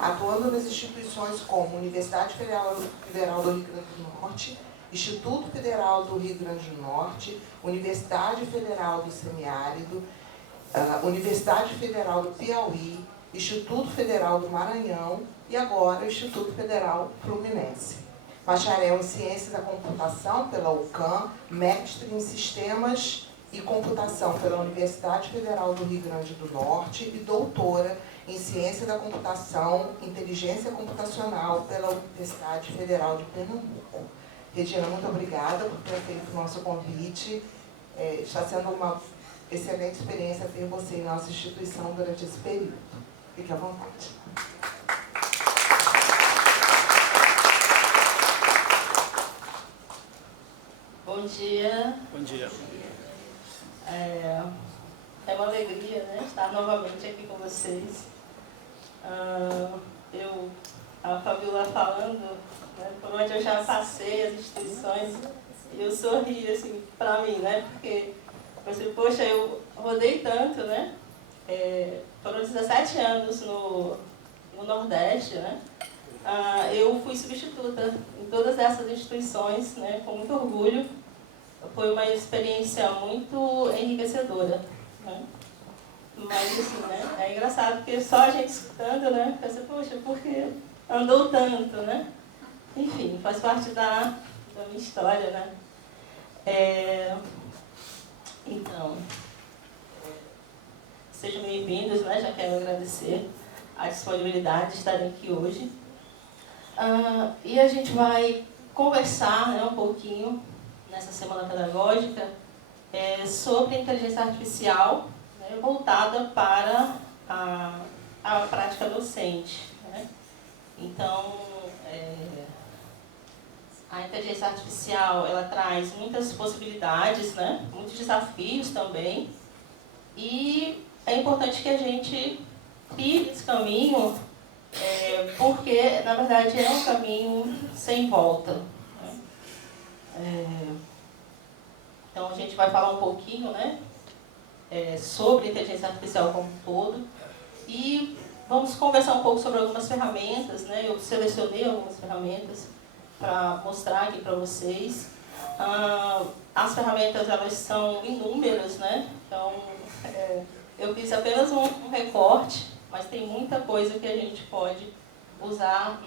atuando nas instituições como Universidade Federal do Rio Grande do Norte, Instituto Federal do Rio Grande do Norte, Universidade Federal do Semiárido, Universidade Federal do Piauí, Instituto Federal do Maranhão e agora o Instituto Federal Fluminense. Bacharel em Ciência da Computação pela UCAM, mestre em Sistemas e Computação pela Universidade Federal do Rio Grande do Norte e doutora em Ciência da Computação e Inteligência Computacional pela Universidade Federal de Pernambuco. Regina, muito obrigada por ter feito o nosso convite. Está sendo uma excelente experiência ter você em nossa instituição durante esse período. Fique à vontade. Bom dia. Bom dia. É uma alegria, né, estar novamente aqui com vocês. A Fabiola falando, né, por onde eu já passei as instituições, e eu sorri assim, para mim, né, porque eu pensei, poxa, eu rodei tanto, né, foram 17 anos no Nordeste, né, eu fui substituta em todas essas instituições, né, com muito orgulho. Foi uma experiência muito enriquecedora, né? Mas assim, né, é engraçado porque só a gente escutando, né, pensa, poxa, porque andou tanto, né? Enfim, faz parte da minha história, né? Então, sejam bem-vindos, né? Já quero agradecer a disponibilidade de estarem aqui hoje. E a gente vai conversar, né, um pouquinho nessa semana pedagógica sobre a inteligência artificial, né, voltada para a prática docente, né? Então, a inteligência artificial ela traz muitas possibilidades, né, muitos desafios também, e é importante que a gente trilhe esse caminho, porque, na verdade, é um caminho sem volta. Então, a gente vai falar um pouquinho, né, sobre inteligência artificial como um todo e vamos conversar um pouco sobre algumas ferramentas, né? Eu selecionei algumas ferramentas para mostrar aqui para vocês. As ferramentas, elas são inúmeras, né? Então, eu fiz apenas um recorte, mas tem muita coisa que a gente pode usar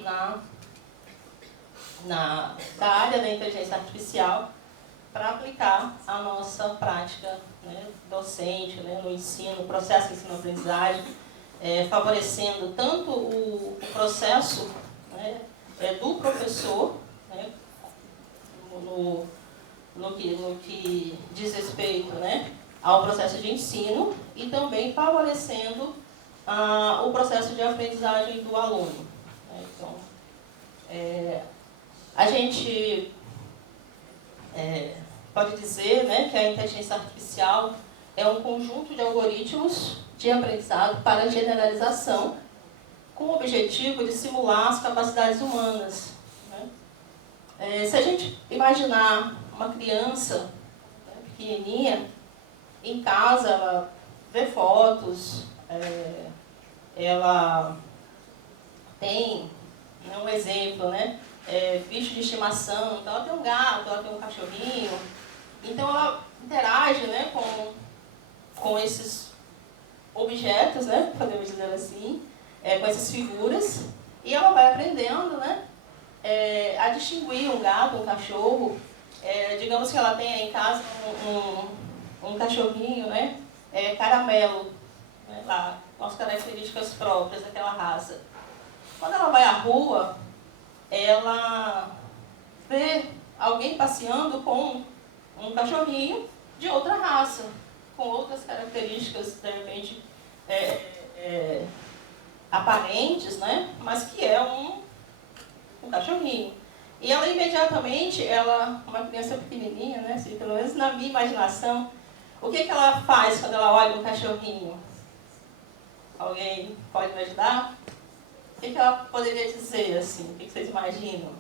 da área da inteligência artificial para aplicar a nossa prática, né, docente, né, no ensino, no processo de ensino-aprendizagem, favorecendo tanto o processo, né, do professor, né, no que diz respeito, né, ao processo de ensino e também favorecendo o processo de aprendizagem do aluno. Então, a gente pode dizer, né, que a inteligência artificial é um conjunto de algoritmos de aprendizado para generalização com o objetivo de simular as capacidades humanas, né? Se a gente imaginar uma criança, né, pequenininha, em casa, ela vê fotos, ela tem, né, um exemplo, né, bicho de estimação, então ela tem um gato, ela tem um cachorrinho, então ela interage, né, com esses objetos, né, podemos dizer assim, com essas figuras, e ela vai aprendendo, né, a distinguir um gato, um cachorro. Digamos que ela tenha em casa um cachorrinho, né, caramelo, né, lá, com as características próprias daquela raça. Quando ela vai à rua, ela vê alguém passeando com um cachorrinho de outra raça, com outras características, de repente, aparentes, né? Mas que é um cachorrinho. E ela imediatamente, uma criança pequenininha, né? Assim, pelo menos na minha imaginação, o que ela faz quando ela olha um cachorrinho? Alguém pode me ajudar? O que ela poderia dizer, assim? O que vocês imaginam?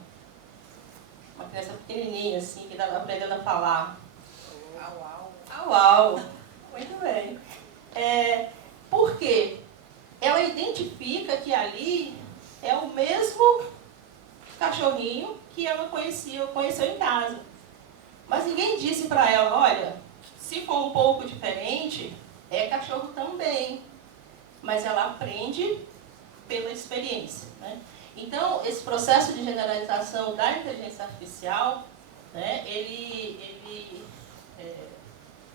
Uma criança pequenininha, assim, que está aprendendo a falar. Au, au. Au, au. Muito bem. Por quê? Ela identifica que ali é o mesmo cachorrinho que ela conheceu em casa. Mas ninguém disse para ela, olha, se for um pouco diferente, é cachorro também. Mas ela aprende pela experiência, né? Então, esse processo de generalização da inteligência artificial, né, ele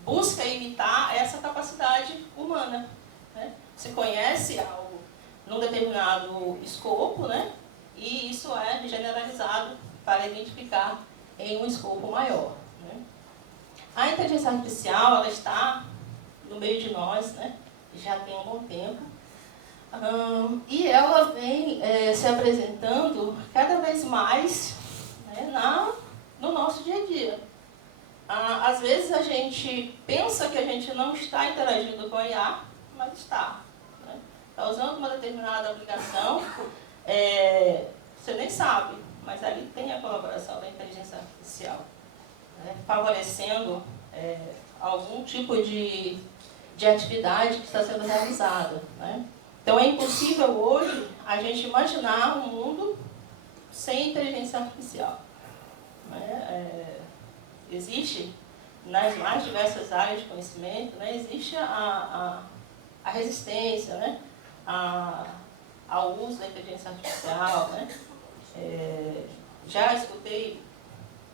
busca imitar essa capacidade humana, né? Você conhece algo num determinado escopo, né, e isso é generalizado para identificar em um escopo maior, né? A inteligência artificial, ela está no meio de nós, né, já tem um bom tempo, e ela vem se apresentando cada vez mais, né, no nosso dia a dia. Às vezes a gente pensa que a gente não está interagindo com a IA, mas está, né? Está usando uma determinada aplicação, você nem sabe, mas ali tem a colaboração da inteligência artificial, né, favorecendo algum tipo de atividade que está sendo realizada, né? Então é impossível hoje a gente imaginar um mundo sem inteligência artificial, né? Existe, nas mais diversas áreas de conhecimento, né, existe a resistência, né, ao uso da inteligência artificial, né? Já escutei,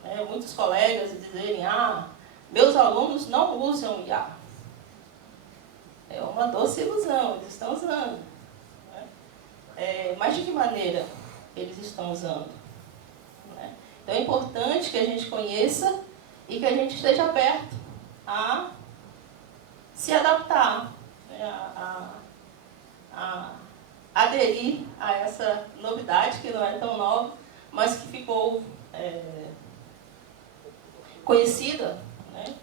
né, muitos colegas dizerem, meus alunos não usam IA. É uma doce ilusão, eles estão usando, né? Mas de que maneira eles estão usando, né? Então é importante que a gente conheça e que a gente esteja aberto a se adaptar, né, a aderir a essa novidade, que não é tão nova, mas que ficou conhecida, né,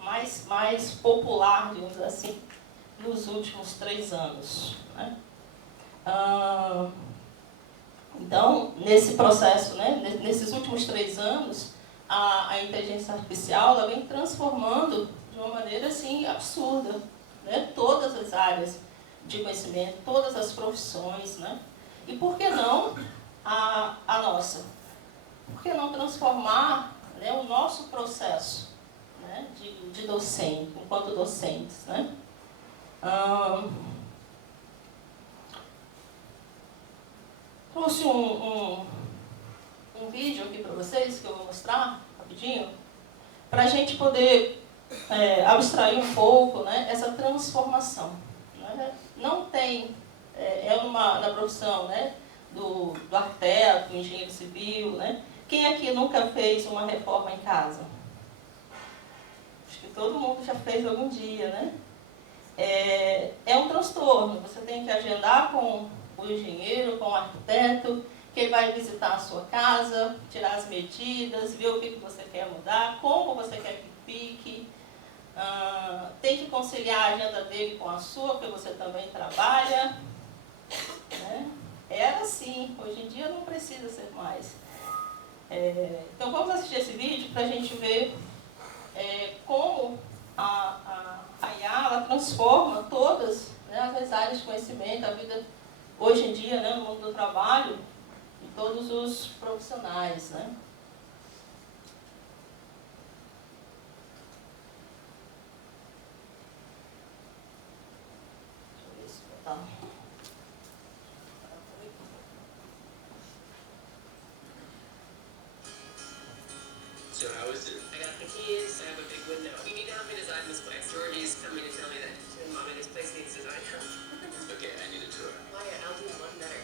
mais popular, digamos assim, nos últimos 3 anos, né? Então, nesse processo, né, nesses últimos 3 anos, a inteligência artificial ela vem transformando de uma maneira assim, absurda, né, todas as áreas de conhecimento, todas as profissões, né? E por que não a nossa? Por que não transformar, né, o nosso processo, né, de docente, enquanto docentes, né? Trouxe um vídeo aqui para vocês, que eu vou mostrar rapidinho, para a gente poder abstrair um pouco, né, essa transformação, né? Não tem, na profissão, né, do arquiteto, do engenheiro civil, né? Quem aqui nunca fez uma reforma em casa? Acho que todo mundo já fez algum dia, né? É um transtorno, você tem que agendar com o engenheiro, com o arquiteto, que ele vai visitar a sua casa, tirar as medidas, ver o que você quer mudar, como você quer que fique, tem que conciliar a agenda dele com a sua, porque você também trabalha, né? Era assim, hoje em dia não precisa ser mais. Então vamos assistir esse vídeo para a gente ver como a IA ela transforma todas, né, as áreas de conhecimento, a vida hoje em dia, né, no mundo do trabalho, e todos os profissionais, né? Deixa eu ver se botar. So how is it? I got the keys, I have a big window. You need to help me design this place. Jordy's coming to tell me that Mom and his place needs design help. Okay, I need a tour. Wyatt, I'll do one better.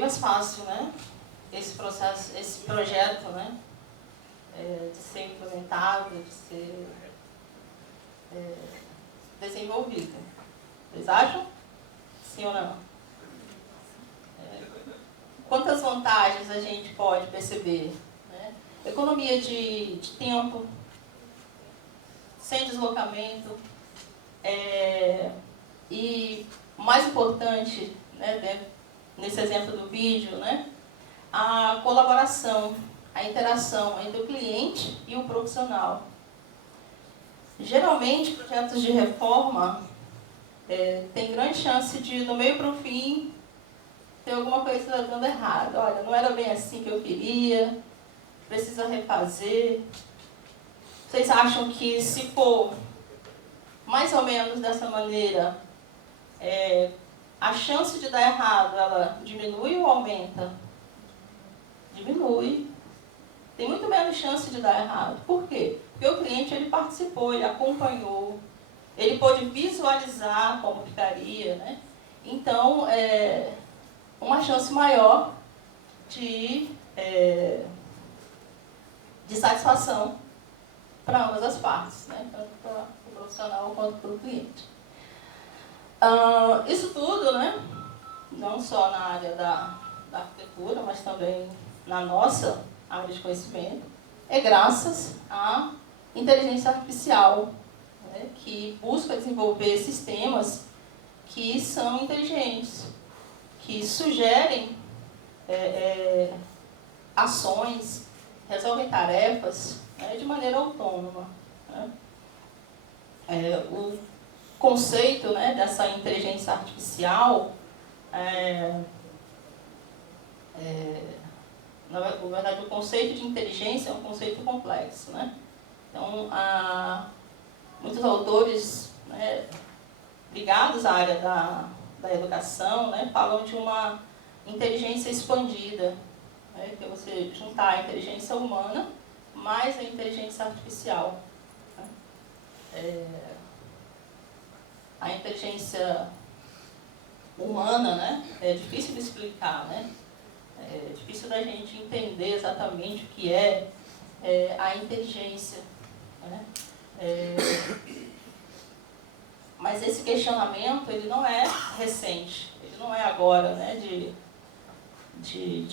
bem mais fácil, né? Esse processo, esse projeto, né? De ser implementado, de ser desenvolvido. Vocês acham? Sim ou não? Quantas vantagens a gente pode perceber? Né? Economia de tempo, sem deslocamento, e mais importante, né, nesse exemplo do vídeo, né, a colaboração, a interação entre o cliente e o profissional. Geralmente, projetos de reforma tem grande chance de, no meio para o fim, ter alguma coisa dando errado. Olha, não era bem assim que eu queria, precisa refazer. Vocês acham que, se for mais ou menos dessa maneira, a chance de dar errado, ela diminui ou aumenta? Diminui. Tem muito menos chance de dar errado. Por quê? Porque o cliente, ele participou, ele acompanhou, ele pôde visualizar como ficaria, né? Então, uma chance maior de satisfação para ambas as partes, né? Tanto para o profissional quanto para o cliente. Isso tudo, né? Não só na área da arquitetura, mas também na nossa área de conhecimento, é graças à inteligência artificial, né? Que busca desenvolver sistemas que são inteligentes, que sugerem ações, resolvem tarefas, né, de maneira autônoma. Né? O conceito, né, dessa inteligência artificial, na verdade, o conceito de inteligência é um conceito complexo. Né? Então, muitos autores, né, ligados à área da educação, né, falam de uma inteligência expandida, né, que é você juntar a inteligência humana mais a inteligência artificial. Né? A inteligência humana, né, é difícil de explicar, né? É difícil da gente entender exatamente o que é a inteligência. Né? Mas esse questionamento, ele não é recente, ele não é agora, né, de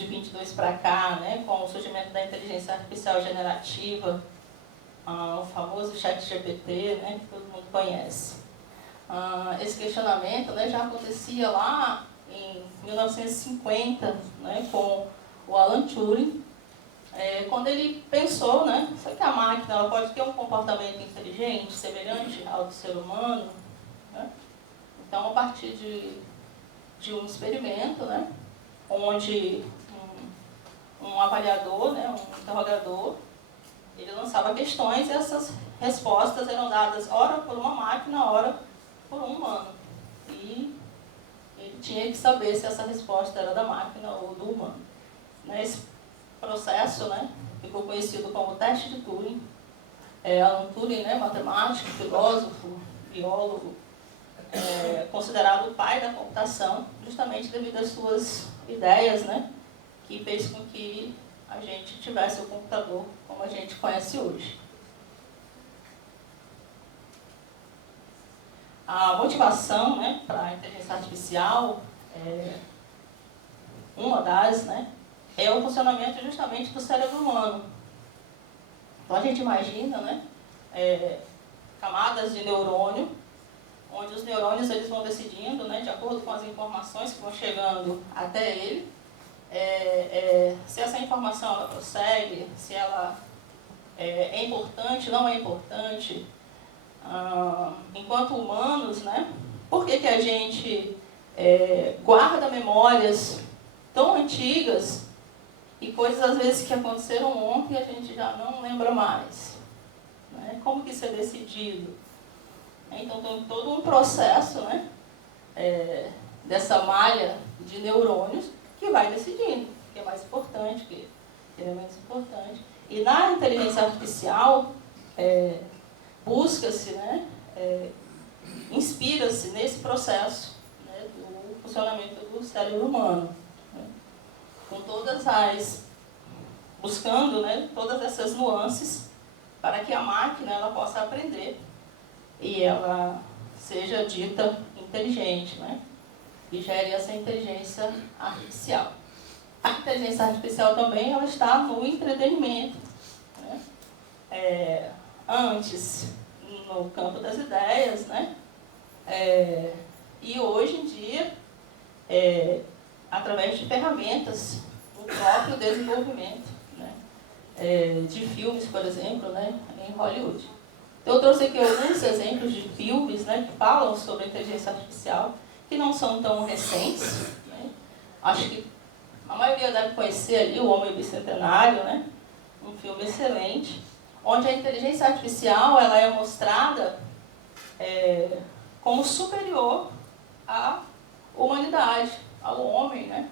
22 para cá, né, com o surgimento da inteligência artificial generativa, o famoso ChatGPT, né, que todo mundo conhece. Esse questionamento, né, já acontecia lá em 1950, né, com o Alan Turing, quando ele pensou, né, será que a máquina ela pode ter um comportamento inteligente, semelhante ao do ser humano? Né? Então, a partir de um experimento, né, onde um avaliador, né, um interrogador, ele lançava questões e essas respostas eram dadas ora por uma máquina, ora por um humano. E ele tinha que saber se essa resposta era da máquina ou do humano. Nesse processo, né, ficou conhecido como teste de Turing. Alan Turing, né, matemático, filósofo, biólogo, considerado o pai da computação, justamente devido às suas ideias, né, que fez com que a gente tivesse o computador como a gente conhece hoje. A motivação, né, para a inteligência artificial, uma das, né, é o funcionamento justamente do cérebro humano. Então a gente imagina, né, camadas de neurônio, onde os neurônios eles vão decidindo, né, de acordo com as informações que vão chegando até ele, se essa informação ela prossegue, se ela é importante, não é importante. Enquanto humanos, né, por que a gente guarda memórias tão antigas e coisas às vezes que aconteceram ontem a gente já não lembra mais? Né? Como que isso é decidido? Então tem todo um processo, né, dessa malha de neurônios que vai decidindo o que é mais importante, o que é menos importante. E na inteligência artificial, busca-se, né, inspira-se nesse processo, né, do funcionamento do cérebro humano. Né? com todas as... buscando, né, todas essas nuances para que a máquina ela possa aprender e ela seja dita inteligente, né, e gere essa inteligência artificial. A inteligência artificial também ela está no entretenimento, né? Antes no campo das ideias, né? E hoje em dia, através de ferramentas do próprio desenvolvimento, né? De filmes, por exemplo, né? Em Hollywood. Então, eu trouxe aqui alguns exemplos de filmes, né? Que falam sobre a inteligência artificial, que não são tão recentes, né? Acho que a maioria deve conhecer ali O Homem Bicentenário, né? Um filme excelente, onde a inteligência artificial ela é mostrada como superior à humanidade, ao homem, né?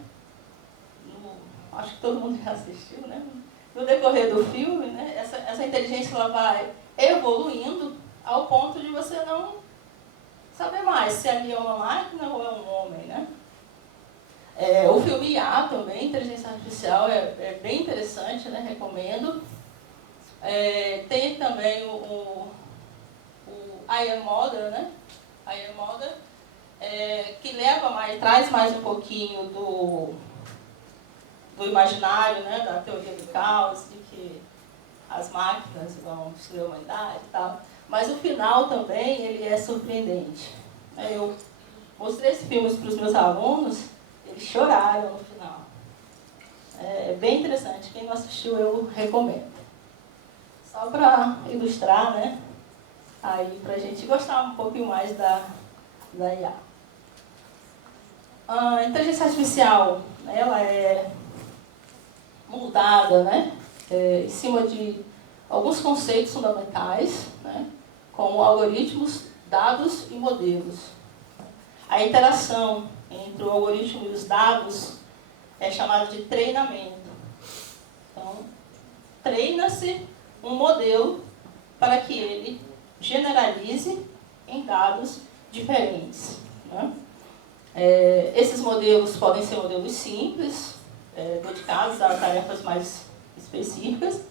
Acho que todo mundo já assistiu, né? No decorrer do filme, né? Essa inteligência ela vai evoluindo ao ponto de você não saber mais se ali é uma máquina ou é um homem, né? O filme IA também, Inteligência Artificial, é bem interessante, né? Recomendo. Tem também o I Am Mother, né? I Am Mother, que traz mais um pouquinho do imaginário, né? Da teoria do caos, de que as máquinas vão destruir a humanidade e tal. Mas o final também ele é surpreendente. Eu mostrei esse filme para os meus alunos, eles choraram no final. É bem interessante. Quem não assistiu, eu recomendo. Só para ilustrar, né? Aí, para a gente gostar um pouquinho mais da IA. A inteligência artificial, ela é moldada, né? Em cima de alguns conceitos fundamentais, né? Como algoritmos, dados e modelos. A interação entre o algoritmo e os dados é chamada de treinamento. Então, treina-se um modelo para que ele generalize em dados diferentes, né? Esses modelos podem ser modelos simples, dedicados a tarefas mais específicas,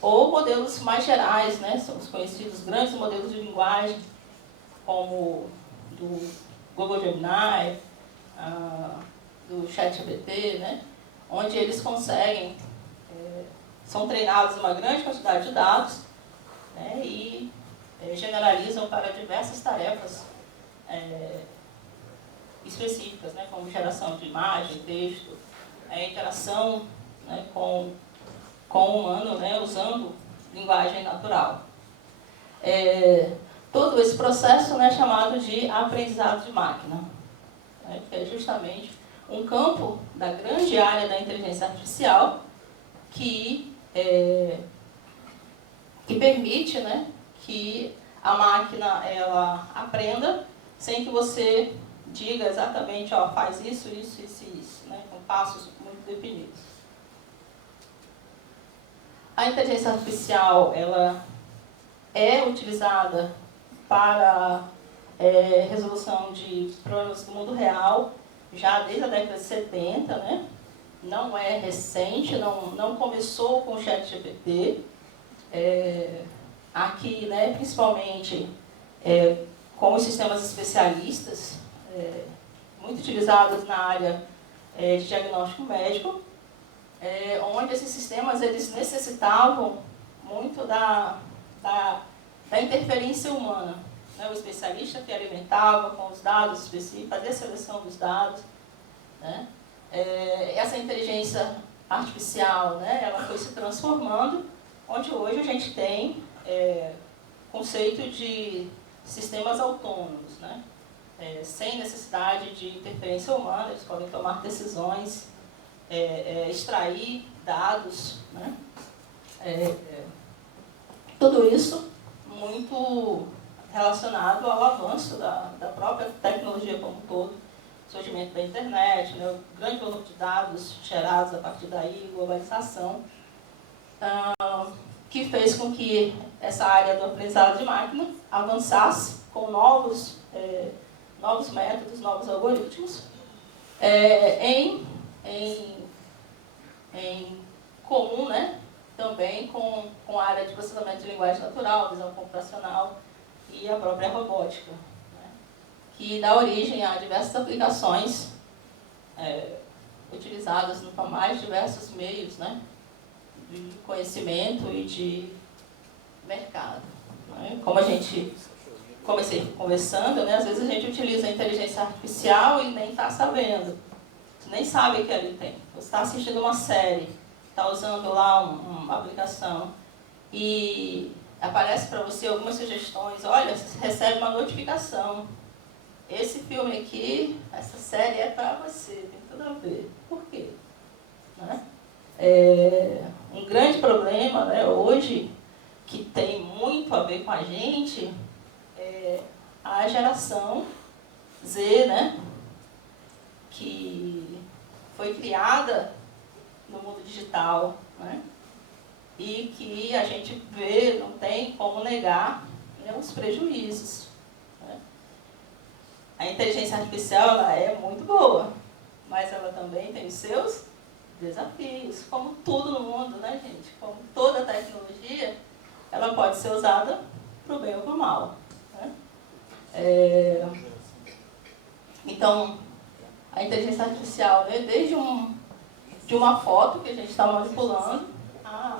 ou modelos mais gerais, né? São os conhecidos grandes modelos de linguagem, como do Google Gemini, do ChatGPT, né? Onde eles conseguem, são treinados uma grande quantidade de dados, né? E generalizam para diversas tarefas específicas, né? Como geração de imagem, texto, interação, né? com o humano, né? Usando linguagem natural. Todo esse processo, né? É chamado de aprendizado de máquina, né? Que é justamente um campo da grande área da inteligência artificial que permite, né? Que a máquina ela aprenda sem que você diga exatamente, ó, faz isso, isso, isso e isso, né? Com passos muito definidos. A inteligência artificial ela é utilizada para resolução de problemas do mundo real já desde a década de 70, né? Não é recente, não começou com o ChatGPT. Aqui, né, principalmente com os sistemas especialistas, muito utilizados na área de diagnóstico médico, onde esses sistemas eles necessitavam muito da interferência humana, né? O especialista que alimentava com os dados específicos, fazia a seleção dos dados, né? Essa inteligência artificial, né, ela foi se transformando, onde hoje a gente tem conceito de sistemas autônomos, né? Sem necessidade de interferência humana, eles podem tomar decisões, extrair dados, né? Tudo isso muito relacionado ao avanço da própria tecnologia como um todo, surgimento da internet, né? O grande volume de dados gerados a partir daí, globalização, que fez com que essa área do aprendizado de máquina avançasse com novos métodos, novos algoritmos, em em comum, né? Também com a área de processamento de linguagem natural, visão computacional e a própria robótica, né? Que dá origem a diversas aplicações utilizadas no mais diversos meios, né? De conhecimento e de mercado, né? Como a gente comecei conversando, né? Às vezes a gente utiliza a inteligência artificial e nem está sabendo, nem sabe que ali tem. Você está assistindo uma série, está usando lá uma aplicação e aparece para você algumas sugestões. Olha, você recebe uma notificação. Esse filme aqui, essa série é para você, tem tudo a ver. Por quê? Né? Um grande problema, né, hoje, que tem muito a ver com a gente, é a geração Z, né, que foi criada no mundo digital, né, e que a gente vê, não tem como negar, né, os prejuízos. Né. A inteligência artificial ela é muito boa, mas ela também tem os seus desafios, como tudo no mundo, né, gente? Como toda tecnologia, ela pode ser usada para o bem ou para o mal. Né? Então, a inteligência artificial, né, desde de uma foto que a gente está manipulando, a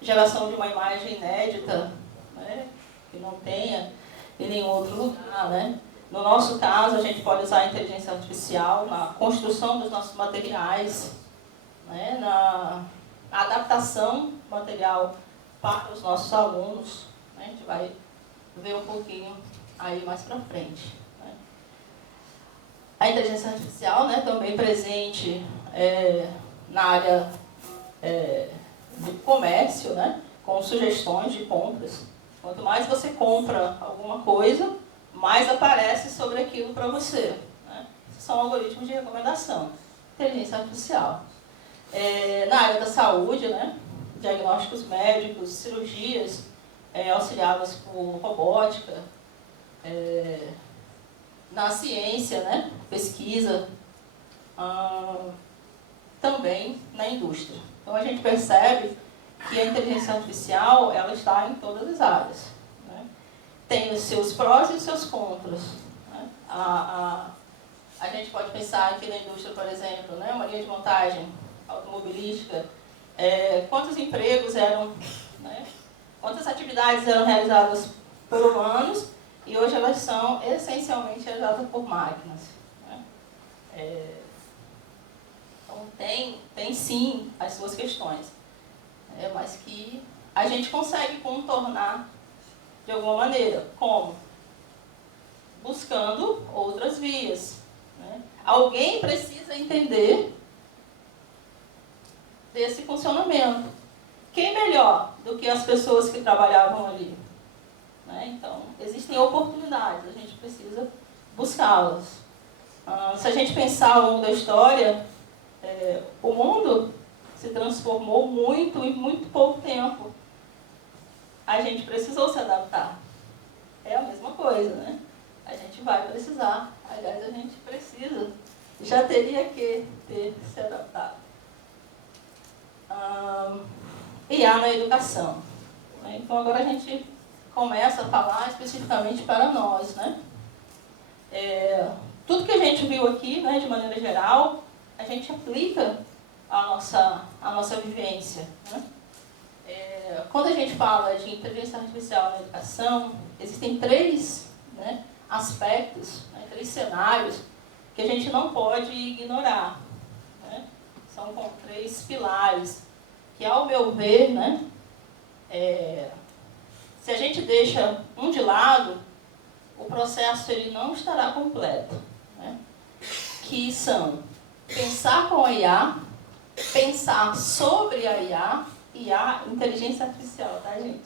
geração de uma imagem inédita, né, que não tenha em nenhum outro lugar, né? No nosso caso, a gente pode usar a inteligência artificial na construção dos nossos materiais, né, na adaptação do material para os nossos alunos. Né? A gente vai ver um pouquinho aí mais para frente. Né? A inteligência artificial, né, também presente na área do comércio, né, com sugestões de compras. Quanto mais você compra alguma coisa, mais aparece sobre aquilo para você. Né? São algoritmos de recomendação. Inteligência artificial. Na área da saúde, né, diagnósticos médicos, cirurgias auxiliadas por robótica, na ciência, né, pesquisa, também na indústria. Então a gente percebe que a inteligência artificial ela está em todas as áreas. Né? Tem os seus prós e os seus contras. Né? A gente pode pensar aqui na indústria, por exemplo, né, uma linha de montagem automobilística, quantos empregos eram, né, quantas atividades eram realizadas por humanos e hoje elas são essencialmente realizadas por máquinas. Né? Então tem sim as suas questões, mas que a gente consegue contornar de alguma maneira. Como? Buscando outras vias. Né? Alguém precisa entender desse funcionamento. Quem melhor do que as pessoas que trabalhavam ali? Né? Então, existem oportunidades, a gente precisa buscá-las. Se a gente pensar ao longo da história, o mundo se transformou muito em muito pouco tempo. A gente precisou se adaptar. É a mesma coisa, né? A gente vai precisar, aliás, a gente precisa, já teria que ter se adaptado. IA na educação. Então agora a gente começa a falar especificamente para nós. Né? Tudo que a gente viu aqui, né, de maneira geral, a gente aplica a nossa vivência. Né? Quando a gente fala de inteligência artificial na educação, existem três, né, aspectos, né, três cenários que a gente não pode ignorar. Né? São com três pilares que, ao meu ver, né, se a gente deixa um de lado, o processo ele não estará completo. Né? Que são pensar com a IA, pensar sobre a IA e a inteligência artificial, tá, gente?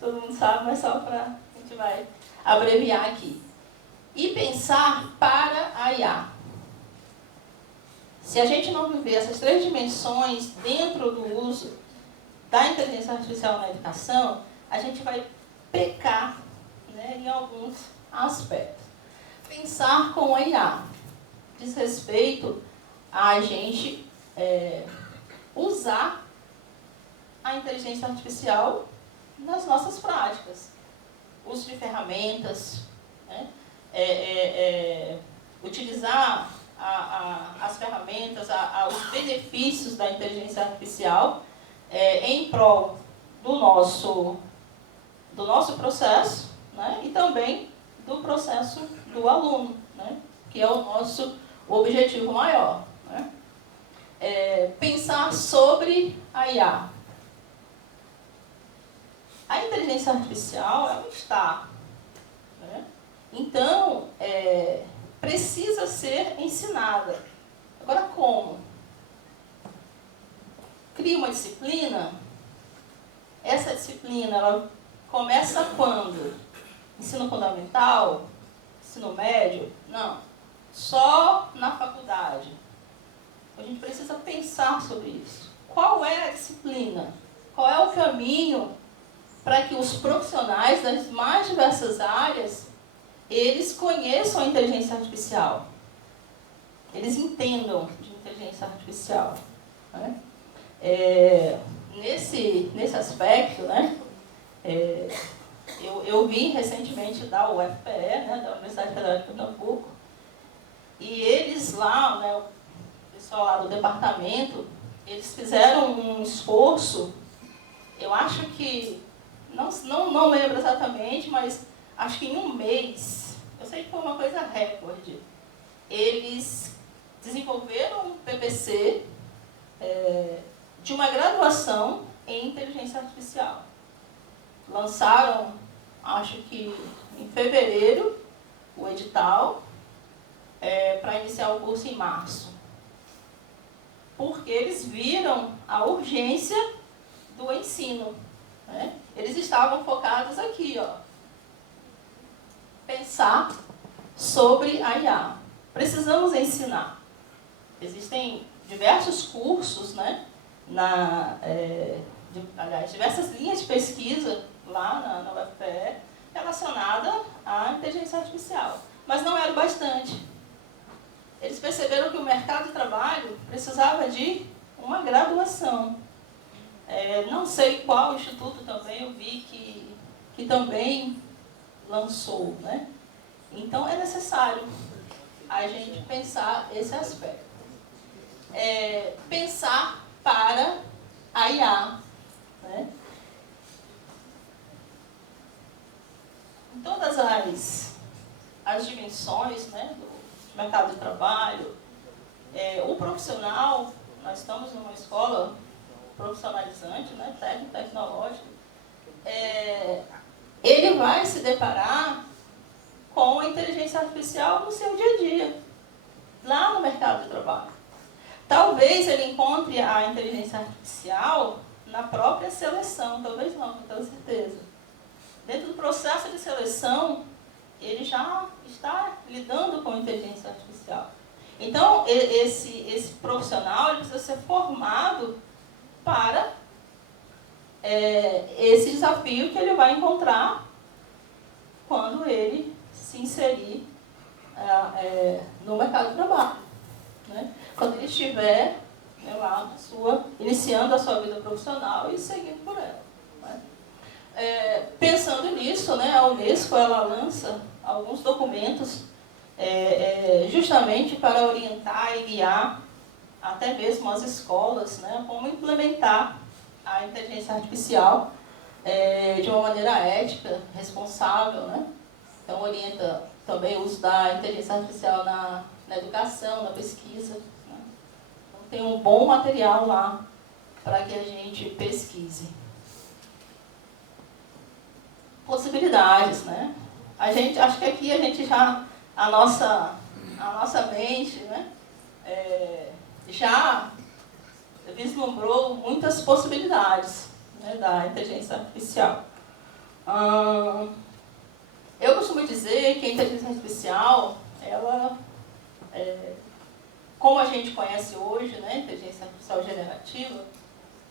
Todo mundo sabe, mas só para a gente vai abreviar aqui. E pensar para a IA. Se a gente não viver essas três dimensões dentro do uso da inteligência artificial na educação, a gente vai pecar, né, em alguns aspectos. Pensar com a IA diz respeito a gente usar a inteligência artificial nas nossas práticas. Uso de ferramentas, né? Utilizar as ferramentas, os benefícios da inteligência artificial em prol do nosso processo, né? E também do processo do aluno, né? Que é o nosso objetivo maior, né? Pensar sobre a IA. A inteligência artificial, ela está, né? Então, precisa ser ensinada. Agora, como? Cria uma disciplina. Essa disciplina, ela começa quando? Ensino fundamental? Ensino médio? Não. Só na faculdade. A gente precisa pensar sobre isso. Qual é a disciplina? Qual é o caminho para que os profissionais das mais diversas áreas, eles conheçam a inteligência artificial? Eles entendam de inteligência artificial, né? Nesse aspecto, né, eu vim recentemente da UFPE, né, da Universidade Federal de Pernambuco, e eles lá, né, o pessoal lá do departamento, eles fizeram um esforço, eu acho que, não lembro exatamente, mas acho que em um mês, eu sei que foi uma coisa recorde, eles desenvolveram um PPC de uma graduação em inteligência artificial. Lançaram, acho que em fevereiro, o edital, para iniciar o curso em março. Porque eles viram a urgência do ensino, né? Eles estavam focados aqui, ó. Pensar sobre a IA. Precisamos ensinar. Existem diversos cursos, né? Aliás, diversas linhas de pesquisa lá na UFPE relacionada à inteligência artificial. Mas não era o bastante. Eles perceberam que o mercado de trabalho precisava de uma graduação. Não sei qual instituto também, eu vi que também lançou, né? Então, é necessário a gente pensar esse aspecto. Pensar para a IA, né? Em todas as dimensões, né, do mercado de trabalho, o profissional, nós estamos numa escola profissionalizante, né, técnico, tecnológico, ele vai se deparar com a inteligência artificial no seu dia a dia, lá no mercado de trabalho. Talvez ele encontre a inteligência artificial na própria seleção, talvez não, com toda certeza. Dentro do processo de seleção, ele já está lidando com a inteligência artificial. Então, esse profissional ele precisa ser formado para esse desafio que ele vai encontrar quando ele se inserir no mercado de trabalho, né? Quando ele estiver, né, lá iniciando a sua vida profissional e seguindo por ela, né? Pensando nisso, né, a Unesco ela lança alguns documentos justamente para orientar e guiar até mesmo as escolas, né, como implementar a inteligência artificial de uma maneira ética, responsável, né? Então orienta também o uso da inteligência artificial na educação, na pesquisa, né? Então tem um bom material lá para que a gente pesquise. Possibilidades, né? Acho que aqui a gente já, a nossa mente, né, já vislumbrou muitas possibilidades, né, da inteligência artificial. Eu costumo dizer que a inteligência artificial, ela, como a gente conhece hoje, né, inteligência artificial generativa,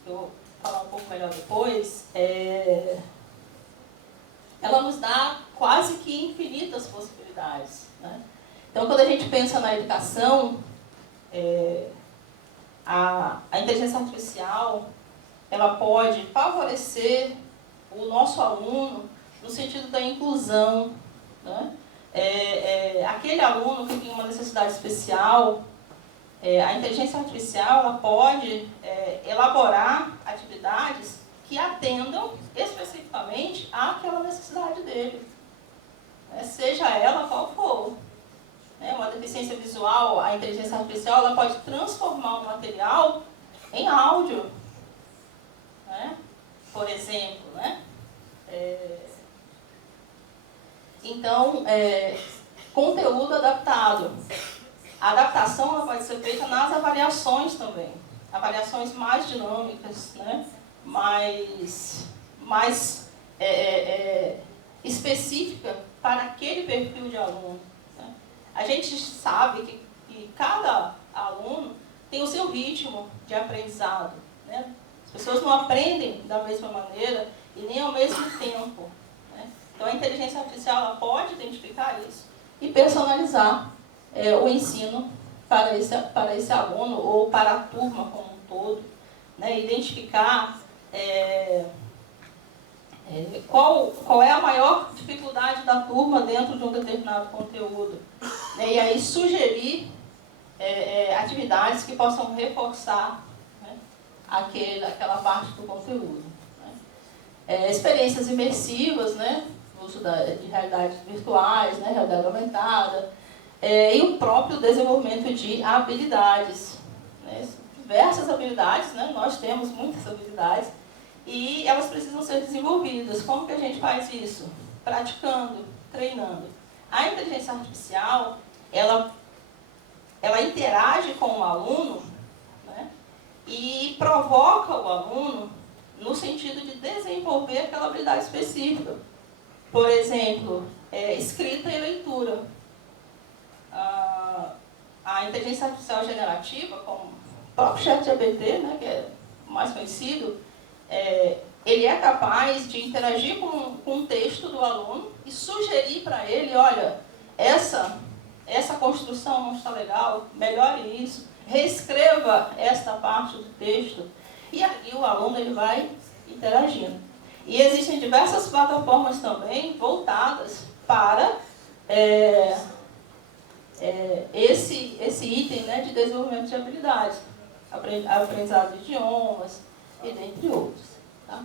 que eu vou falar um pouco melhor depois, ela nos dá quase que infinitas possibilidades, né? Então, quando a gente pensa na educação, a inteligência artificial, ela pode favorecer o nosso aluno no sentido da inclusão, né? Aquele aluno que tem uma necessidade especial, a inteligência artificial ela pode elaborar atividades que atendam especificamente àquela necessidade dele, né? Seja ela qual for. Uma deficiência visual, a inteligência artificial ela pode transformar o material em áudio, né? Por exemplo, né? Então, conteúdo adaptado. A adaptação ela pode ser feita nas avaliações também. Avaliações mais dinâmicas, né? mais específica para aquele perfil de aluno. Né? A gente sabe que cada aluno tem o seu ritmo de aprendizado. Né? As pessoas não aprendem da mesma maneira e nem ao mesmo tempo. Né? Então, a inteligência artificial ela pode identificar isso e personalizar o ensino para esse aluno ou para a turma como um todo. Né? Identificar qual é a maior dificuldade da turma dentro de um determinado conteúdo. Né? E aí sugerir atividades que possam reforçar, né, aquela parte do conteúdo. Né? Experiências imersivas, né? Uso de realidades virtuais, né? Realidade aumentada, e o próprio desenvolvimento de habilidades. Né? Diversas habilidades, né? Nós temos muitas habilidades, e elas precisam ser desenvolvidas. Como que a gente faz isso? Praticando, treinando. A inteligência artificial, ela interage com o aluno, né, e provoca o aluno no sentido de desenvolver aquela habilidade específica. Por exemplo, escrita e leitura. A inteligência artificial generativa, como o próprio ChatGPT, né, que é o mais conhecido, ele é capaz de interagir com o texto do aluno e sugerir para ele, olha, essa construção não está legal, melhore isso, reescreva esta parte do texto. E aí o aluno ele vai interagindo. E existem diversas plataformas também voltadas para esse item, né, de desenvolvimento de habilidades, aprendizado de idiomas e dentre outros. Tá?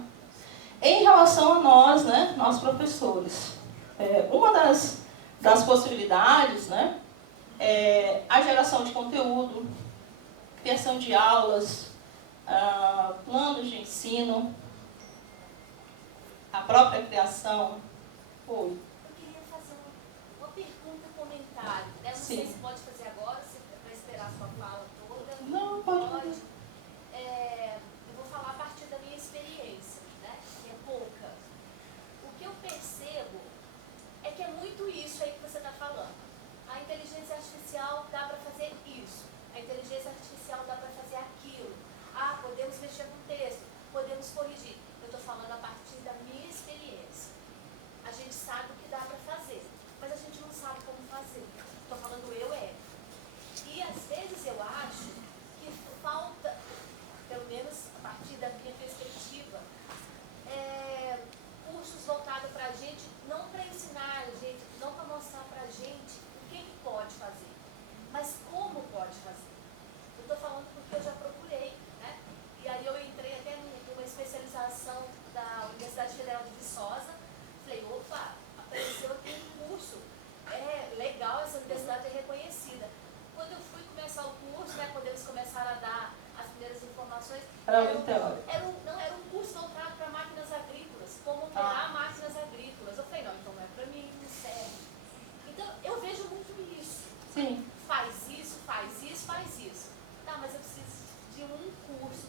Em relação a nós, né, nós professores, uma das possibilidades, né, é a geração de conteúdo, criação de aulas, planos de ensino, a própria criação. Eu queria fazer uma pergunta, um comentário. Né? Não sei se pode fazer agora, se para esperar a sua fala toda. Não, pode. Eu vou falar a partir da minha experiência, né? Que é pouca. O que eu percebo é que é muito isso aí que você está falando. A inteligência artificial dá para fazer isso. A inteligência artificial dá para fazer aquilo. Podemos mexer com o texto, podemos corrigir. Eu estou falando a partir da minha experiência. A gente sabe o que dá para fazer, mas a gente não sabe como fazer. Estou falando eu. E às vezes eu acho que falta, pelo menos a partir da minha perspectiva, cursos voltados para a gente, não para ensinar a gente, não para mostrar para a gente o que pode fazer, mas como pode fazer. Eu estou falando porque eu já procurei, né? E aí eu entrei até numa especialização da Universidade Federal de Viçosa. Falei, opa, apareceu aqui um curso. Legal, essa universidade é reconhecida. Quando eu fui começar o curso, né, quando eles começaram a dar as primeiras informações, era um curso voltado para máquinas agrícolas, como operar máquinas agrícolas. Eu falei, não, então não é para mim, não serve. Então, eu vejo muito isso. Sim. Faz isso. Tá, mas eu preciso de um curso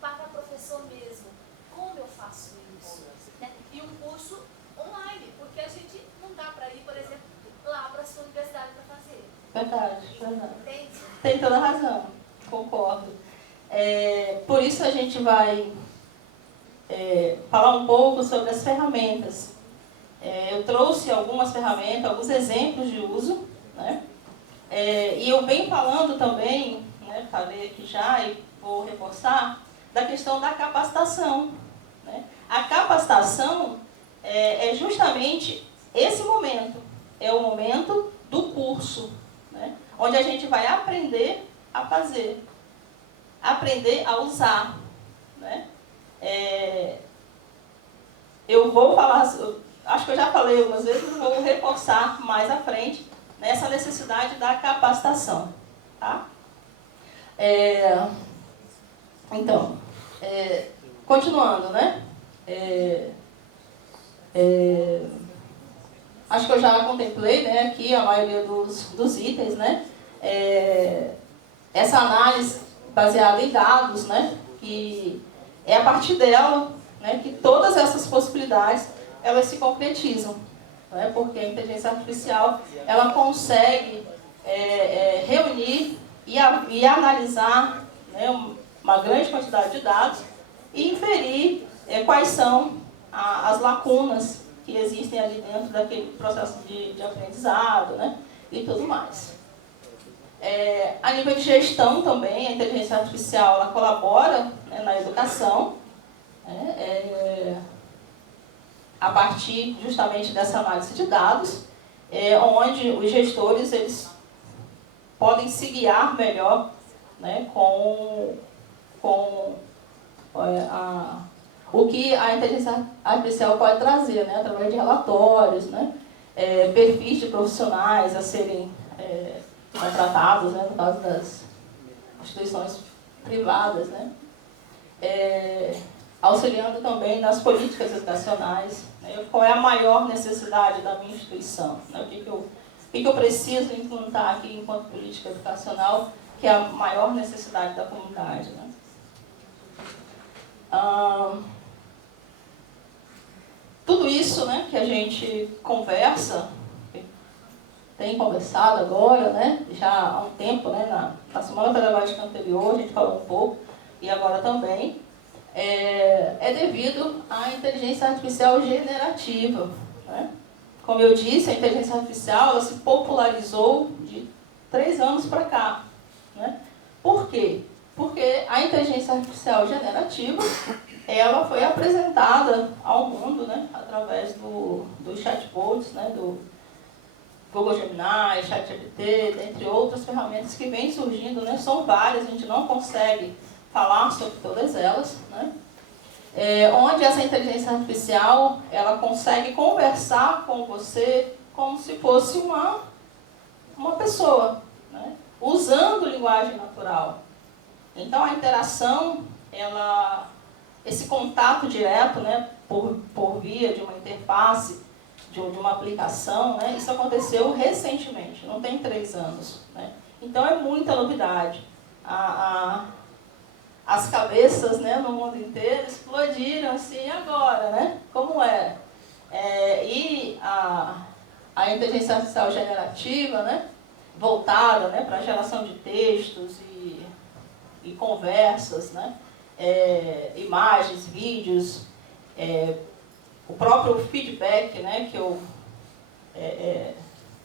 para professor mesmo. Como eu faço isso? Né? E um curso online, porque a gente não dá para ir, por exemplo, lá para a sua universidade para fazer. Verdade. Entende? Tem toda a razão, concordo. Por isso a gente vai falar um pouco sobre as ferramentas. Eu trouxe algumas ferramentas, alguns exemplos de uso, né? E eu venho falando também, né, falei aqui já, e vou reforçar, da questão da capacitação, né? A capacitação é justamente esse momento, é o momento do curso, né? Onde a gente vai aprender a fazer, aprender a usar, né? Eu vou falar, acho que eu já falei algumas vezes, mas vou reforçar mais à frente nessa necessidade da capacitação, tá? Então, continuando, né? Acho que eu já contemplei, né, aqui a maioria dos itens, né? Essa análise baseada em dados, né? Que é a partir dela, né, que todas essas possibilidades elas se concretizam, né? Porque a inteligência artificial ela consegue reunir e analisar, né, uma grande quantidade de dados e inferir quais são as lacunas que existem ali dentro daquele processo de aprendizado, né, e tudo mais. A nível de gestão também, a inteligência artificial ela colabora, né, na educação, né, a partir justamente dessa análise de dados, onde os gestores eles podem se guiar melhor, né, com o que a inteligência artificial pode trazer, né, através de relatórios, né, perfis de profissionais a serem contratados, né, no caso das instituições privadas, né, auxiliando também nas políticas educacionais, né, qual é a maior necessidade da minha instituição, né, o que eu preciso implantar aqui enquanto política educacional, que é a maior necessidade da comunidade, né. Tudo isso, né, que a gente conversa, tem conversado agora, né, já há um tempo, né, na semana pedagógica anterior a gente falou um pouco, e agora também, é devido à inteligência artificial generativa, né? Como eu disse, a inteligência artificial ela se popularizou de 3 anos para cá, né? Por quê? Porque a inteligência artificial generativa ela foi apresentada ao mundo, né, através dos chatbots, né, do Google Gemini, ChatGPT, dentre outras ferramentas que vêm surgindo, né, são várias, a gente não consegue falar sobre todas elas, né, onde essa inteligência artificial ela consegue conversar com você como se fosse uma pessoa, né, usando linguagem natural. Então a interação, esse contato direto, né, por via de uma interface, de uma aplicação, né, isso aconteceu recentemente, não tem 3 anos. Né? Então é muita novidade. As cabeças, né, no mundo inteiro explodiram assim agora, né? Como é? E a inteligência artificial generativa, né, voltada, né, para a geração de textos e conversas, né, imagens, vídeos, o próprio feedback, né, que eu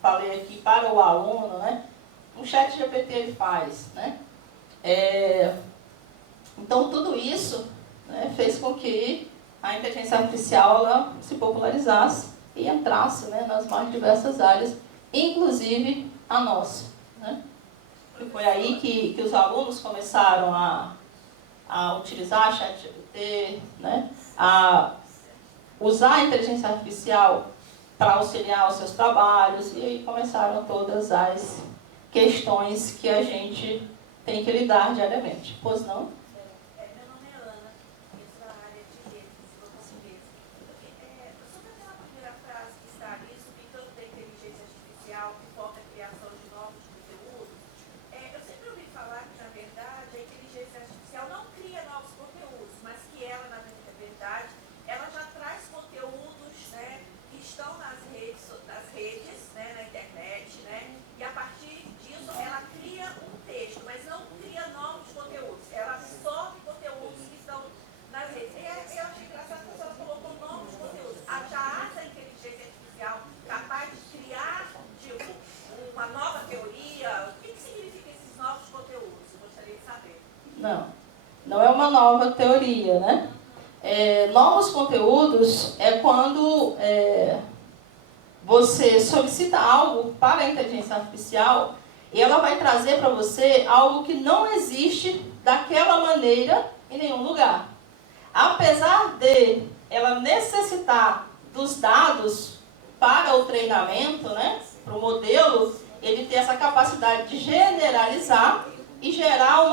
falei aqui para o aluno, né, o ChatGPT ele faz, né. Então tudo isso, né, fez com que a inteligência artificial ela se popularizasse e entrasse, né, nas mais diversas áreas, inclusive a nossa, né. E foi aí que os alunos começaram a utilizar a ChatGPT, né, a usar a inteligência artificial para auxiliar os seus trabalhos, e aí começaram todas as questões que a gente tem que lidar diariamente. Pois não? Meu nome é Ana, eu sou da área de redes e português. Sobre aquela primeira frase que está ali, explicando da inteligência artificial que foca a criação de novos conteúdos, eu sempre ouvi falar que, na verdade, a inteligência artificial não cria novos conteúdos, mas que ela, na verdade, ela já traz conteúdos, né, que estão nas redes, né, na internet, né, e a partir disso ela cria um texto, mas não cria novos conteúdos. Ela nova teoria, né? Novos conteúdos é quando você solicita algo para a inteligência artificial e ela vai trazer para você algo que não existe daquela maneira em nenhum lugar. Apesar de ela necessitar dos dados para o treinamento, né, para o modelo, ele ter essa capacidade de generalizar e gerar um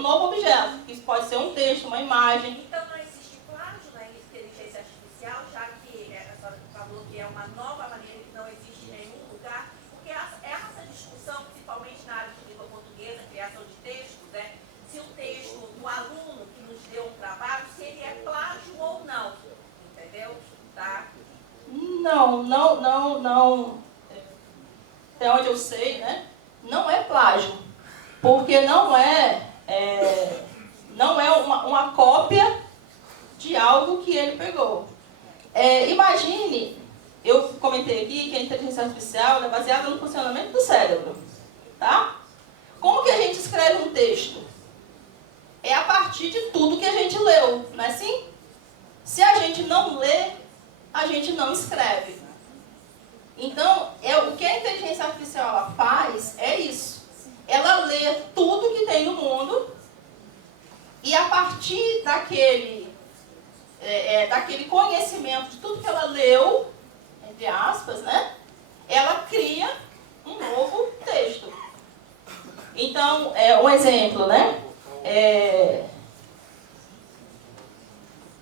novo objeto, que pode ser um texto, uma imagem. Então não existe plágio na inteligência artificial, já que a senhora falou que é uma nova maneira que não existe em nenhum lugar, porque essa discussão, principalmente na área de língua portuguesa, criação de textos, né, se o texto do aluno que nos deu um trabalho, se ele é plágio ou não, entendeu? Tá? Não. Até onde eu sei, né? Não é plágio, porque não é uma cópia de algo que ele pegou. Imagine, eu comentei aqui que a inteligência artificial é baseada no funcionamento do cérebro, tá? Como que a gente escreve um texto? É a partir de tudo que a gente leu, não é assim? Se a gente não lê, a gente não escreve. Então, o que a inteligência artificial ela faz é isso. Ela lê tudo que tem no mundo e a partir daquele conhecimento de tudo que ela leu, entre aspas, né, ela cria um novo texto. Então, um exemplo, né?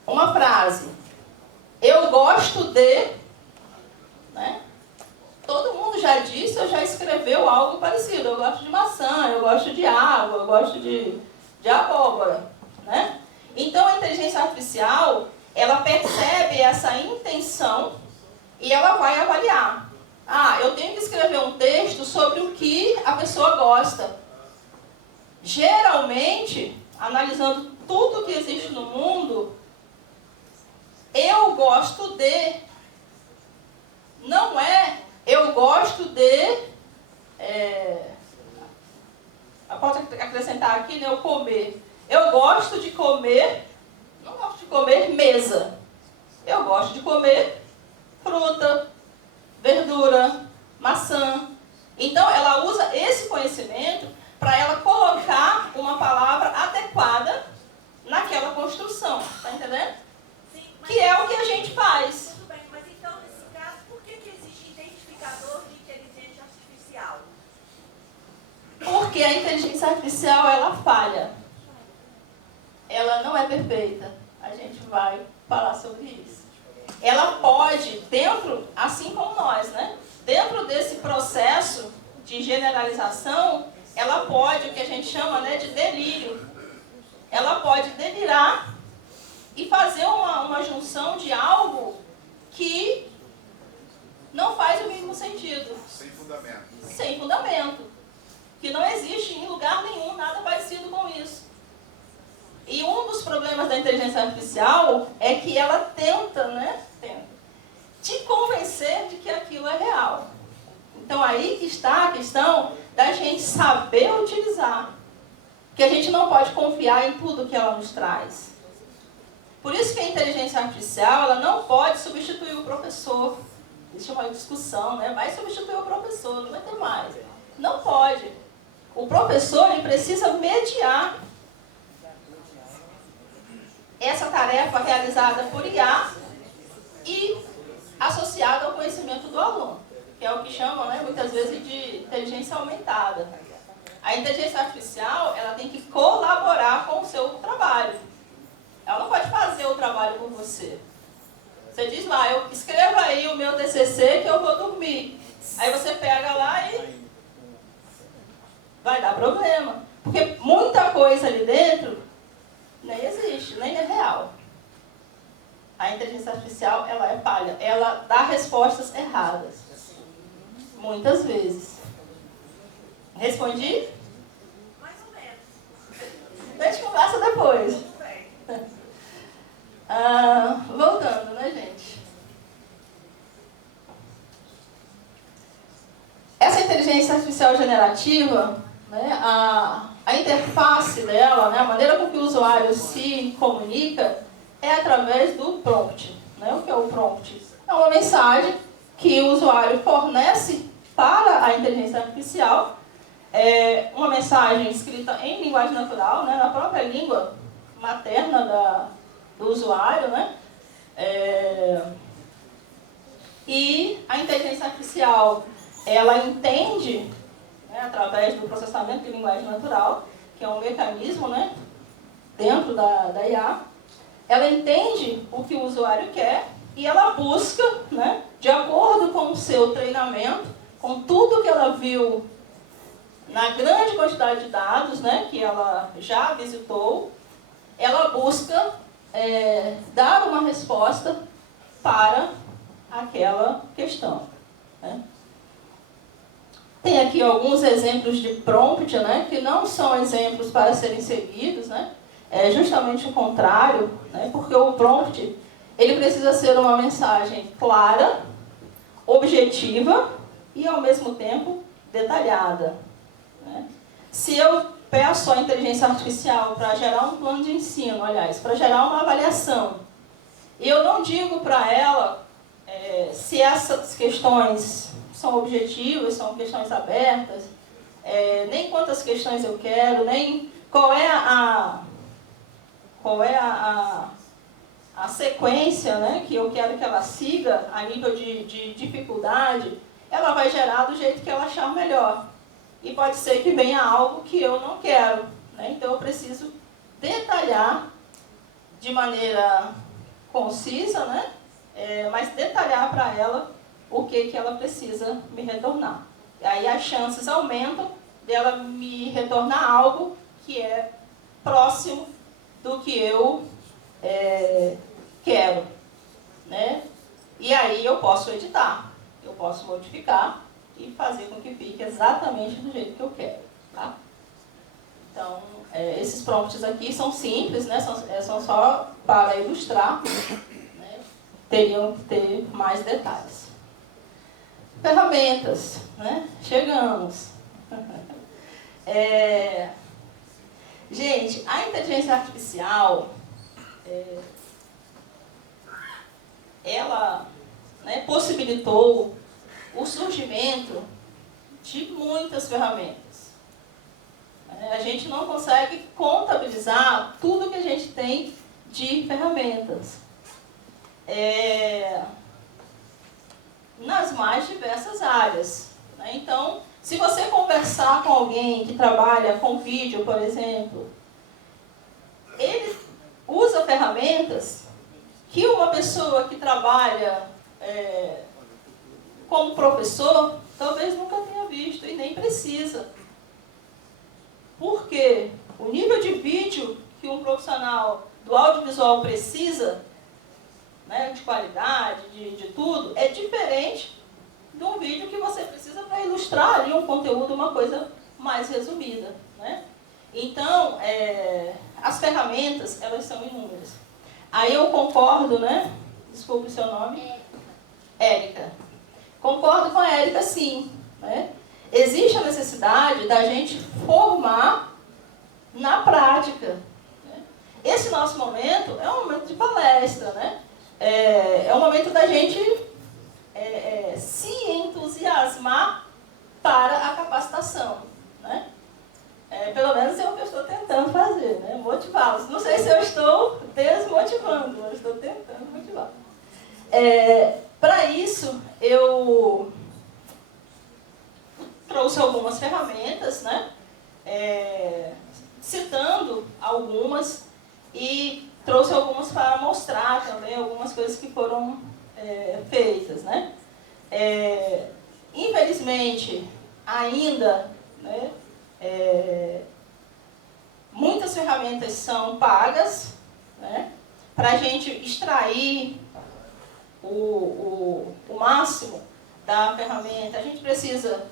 Uma frase. Eu gosto de... Né? Todo mundo já disse ou já escreveu algo parecido. Eu gosto de maçã, eu gosto de água, eu gosto de abóbora. Né? Então, a inteligência artificial, ela percebe essa intenção e ela vai avaliar. Eu tenho que escrever um texto sobre o que a pessoa gosta. Geralmente, analisando tudo que existe no mundo, eu gosto de... Não é eu gosto de... pode acrescentar aqui, né, o comer. Eu gosto de comer... Não gosto de comer mesa. Eu gosto de comer fruta, verdura, maçã. Então, ela usa esse conhecimento para ela colocar uma palavra adequada naquela construção. Está entendendo? Sim, que é o que a gente faz. Muito bem, mas então, nesse caso, por que existe identificador de inteligência artificial? Porque a inteligência artificial, ela falha. Ela não é perfeita. A gente vai falar sobre isso. Ela pode, assim como nós, né? Dentro desse processo de generalização, ela pode, o que a gente chama, né, de delírio. Ela pode delirar e fazer uma junção de algo que não faz o mínimo sentido. Sem fundamento. Sem fundamento. Que não existe em lugar nenhum nada parecido com isso. E um dos problemas da inteligência artificial é que ela tenta te convencer de que aquilo é real. Então aí que está a questão da gente saber utilizar. Que a gente não pode confiar em tudo que ela nos traz. Por isso que a inteligência artificial ela não pode substituir o professor. Existe uma discussão, né? Vai substituir o professor, não vai ter mais. Não pode. O professor ele precisa mediar essa tarefa realizada por IA e associada ao conhecimento do aluno, que é o que chamam, né, muitas vezes de inteligência aumentada. A inteligência artificial ela tem que colaborar com o seu trabalho. Ela não pode fazer o trabalho por você. Você diz lá, escreva aí o meu TCC que eu vou dormir. Aí você pega lá e vai dar problema. Porque muita coisa ali dentro nem existe, nem é real. A inteligência artificial, ela é falha. Ela dá respostas erradas. Muitas vezes. Respondi? Mais ou menos. A gente conversa depois. Tudo bem. Voltando, né, gente? Essa inteligência artificial generativa, né, a interface dela, né, a maneira com que o usuário se comunica, é através do prompt. Né? O que é o prompt? É uma mensagem que o usuário fornece para a inteligência artificial, uma mensagem escrita em linguagem natural, né, na própria língua materna do usuário, né? E a inteligência artificial, ela entende, né, através do processamento de linguagem natural, que é um mecanismo, né, dentro da IA, ela entende o que o usuário quer e ela busca, né, de acordo com o seu treinamento, com tudo que ela viu na grande quantidade de dados, né, que ela já visitou, ela busca dar uma resposta para aquela questão. Né? Tem aqui alguns exemplos de prompt, né, que não são exemplos para serem seguidos, né? É justamente o contrário, né, porque o prompt ele precisa ser uma mensagem clara, objetiva e, ao mesmo tempo, detalhada. Né? Se eu peço à inteligência artificial para gerar um plano de ensino, aliás, para gerar uma avaliação, e eu não digo para ela se essas questões são objetivas, são questões abertas, nem quantas questões eu quero, nem qual é a sequência, né, que eu quero que ela siga a nível de dificuldade, ela vai gerar do jeito que ela achar melhor. E pode ser que venha algo que eu não quero. Né? Então eu preciso detalhar de maneira concisa, né? Mas detalhar para ela o que ela precisa me retornar. E aí as chances aumentam dela me retornar algo que é próximo do que eu quero. Né? E aí eu posso editar, eu posso modificar e fazer com que fique exatamente do jeito que eu quero. Tá? Então, esses prompts aqui são simples, né? São só para ilustrar, né? Teriam que ter mais detalhes. Ferramentas, né? Chegamos. Gente, a inteligência artificial, ela, né, possibilitou o surgimento de muitas ferramentas. A gente não consegue contabilizar tudo que a gente tem de ferramentas. Nas mais diversas áreas. Né? Então, se você conversar com alguém que trabalha com vídeo, por exemplo, ele usa ferramentas que uma pessoa que trabalha como professor talvez nunca tenha visto e nem precisa. Porque o nível de vídeo que um profissional do audiovisual precisa, né, de qualidade, de tudo, é diferente de um vídeo que você precisa para ilustrar ali um conteúdo, uma coisa mais resumida. Né? Então, as ferramentas, elas são inúmeras. Aí eu concordo, né? Desculpe o seu nome. Érica. Concordo com a Érica, sim. Né? Existe a necessidade da gente formar na prática. Né? Esse nosso momento é um momento de palestra, né? É um momento da gente se entusiasmar para a capacitação. Né? Pelo menos é o que eu estou tentando fazer, né? Motivá-los. Não sei se eu estou desmotivando, mas estou tentando motivar. Para isso, eu trouxe algumas ferramentas, né? Citando algumas e trouxe algumas para mostrar também algumas coisas que foram feitas. Né? Infelizmente, ainda, né, muitas ferramentas são pagas, né, para a gente extrair o máximo da ferramenta. A gente precisa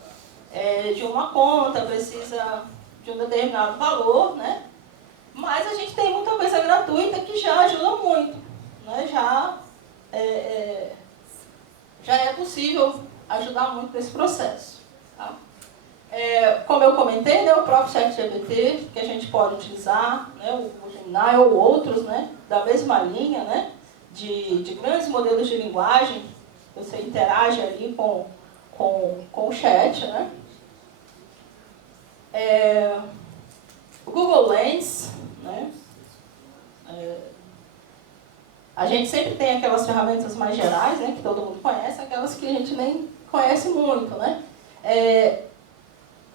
de uma conta, precisa de um determinado valor, né? Mas a gente tem muita coisa gratuita que já ajuda muito. Né? Já é possível ajudar muito nesse processo. Tá? Como eu comentei, né, o próprio ChatGPT, que a gente pode utilizar, né, o Gemini ou outros, né, da mesma linha, né, de grandes modelos de linguagem, você interage ali com o chat, né. O Google Lens, né, a gente sempre tem aquelas ferramentas mais gerais, né, que todo mundo conhece, aquelas que a gente nem conhece muito, né.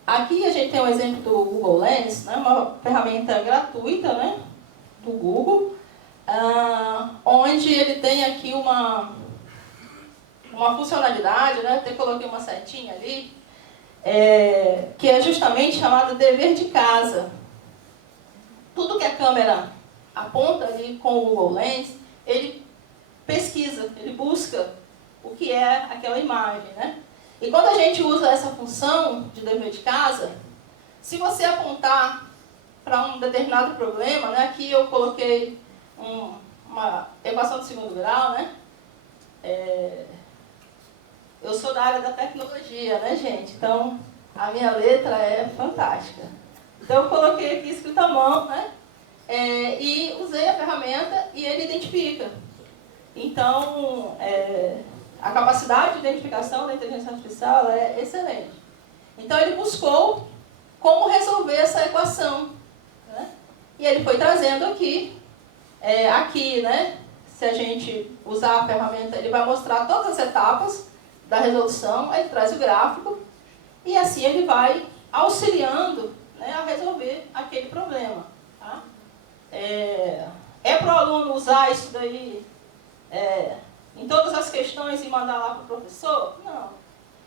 Aqui a gente tem um exemplo do Google Lens, né, uma ferramenta gratuita, né, do Google, onde ele tem aqui uma funcionalidade, né, até coloquei uma setinha ali, que é justamente chamada dever de casa. Tudo que a câmera aponta ali com o Google Lens, ele pesquisa, ele busca o que é aquela imagem, né? E quando a gente usa essa função de dever de casa, se você apontar para um determinado problema, né, aqui eu coloquei uma equação de segundo grau, né? Eu sou da área da tecnologia, né, gente? Então, a minha letra é fantástica. Então, eu coloquei aqui escrito à mão, né? E usei a ferramenta e ele identifica. Então, a capacidade de identificação da inteligência artificial é excelente. Então, ele buscou como resolver essa equação, né? E ele foi trazendo aqui, né? Se a gente usar a ferramenta, ele vai mostrar todas as etapas da resolução, ele traz o gráfico, e assim ele vai auxiliando, né, a resolver aquele problema. Tá? Para o aluno usar isso daí em todas as questões e mandar lá para o professor? Não,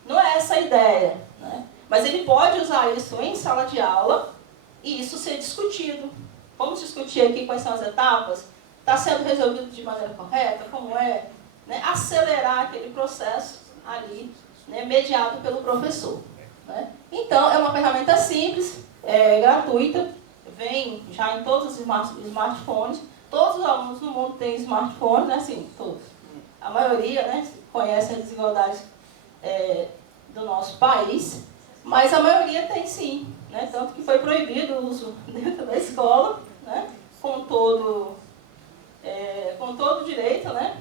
não é essa a ideia. Né? Mas ele pode usar isso em sala de aula e isso ser discutido. Vamos discutir aqui quais são as etapas? Está sendo resolvido de maneira correta? Como é? Né? Acelerar aquele processo ali, né, mediado pelo professor. Né? Então, é uma ferramenta simples, gratuita, vem já em todos os smartphones. Todos os alunos no mundo têm smartphone, né? Sim, todos. A maioria, né, conhece as desigualdades do nosso país, mas a maioria tem sim. Né? Tanto que foi proibido o uso dentro da escola, né? com todo direito, né?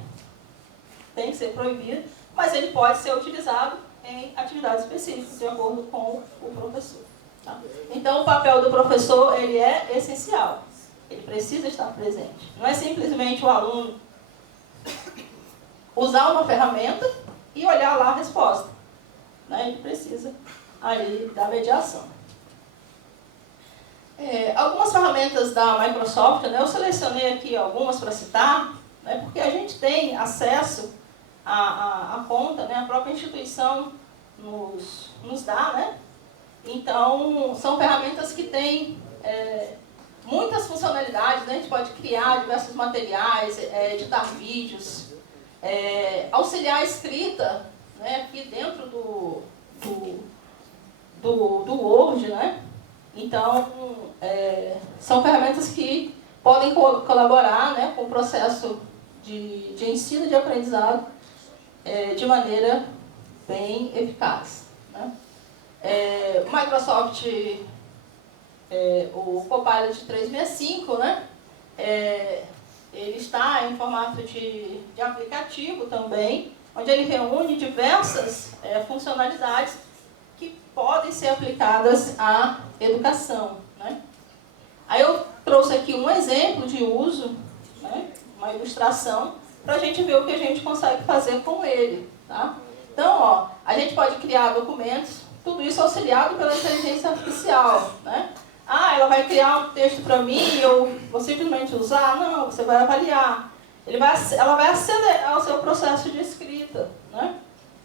Tem que ser proibido, mas ele pode ser utilizado em atividades específicas, de acordo com o professor. Tá? Então, o papel do professor ele é essencial. Ele precisa estar presente. Não é simplesmente o aluno usar uma ferramenta e olhar lá a resposta. Né? Ele precisa ali da mediação. Algumas ferramentas da Microsoft, né? Eu selecionei aqui algumas para citar, né? Porque a gente tem acesso à conta, né? A própria instituição nos dá, né? Então, são ferramentas que têm muitas funcionalidades, né? A gente pode criar diversos materiais, editar vídeos, auxiliar a escrita, né? Aqui dentro do Word, né? Então, são ferramentas que podem colaborar, né, com o processo de ensino e de aprendizado de maneira bem eficaz. Né? O Microsoft, o Copilot 365, né, ele está em formato de aplicativo também, onde ele reúne diversas funcionalidades que podem ser aplicadas à educação. Né? Aí eu trouxe aqui um exemplo de uso, né? Uma ilustração, para a gente ver o que a gente consegue fazer com ele. Tá? Então, ó, a gente pode criar documentos, tudo isso auxiliado pela inteligência artificial. Né? Ela vai criar um texto para mim e eu vou simplesmente usar? Não, você vai avaliar. Ela vai acelerar o seu processo de escrita. Né?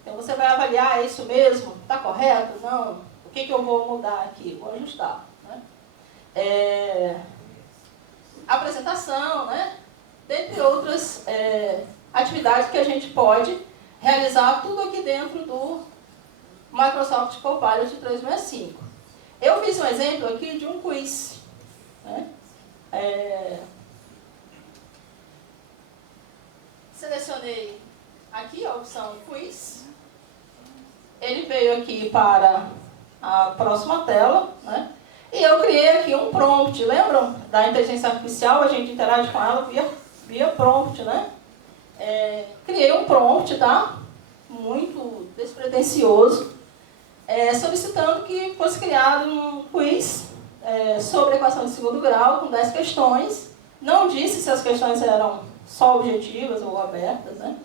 Então, você vai avaliar, é isso mesmo? Está correto? Não? O que eu vou mudar aqui? Vou ajustar. Né? Apresentação, né? Dentre outras atividades que a gente pode realizar tudo aqui dentro do Microsoft Copilot 365. Eu fiz um exemplo aqui de um quiz. Né? Selecionei aqui a opção quiz. Ele veio aqui para a próxima tela, né? E eu criei aqui um prompt. Lembram da inteligência artificial? A gente interage com ela via prompt, né? Criei um prompt, tá? Muito despretensioso, solicitando que fosse criado um quiz sobre equação de segundo grau, com 10 questões. Não disse se as questões eram só objetivas ou abertas, né?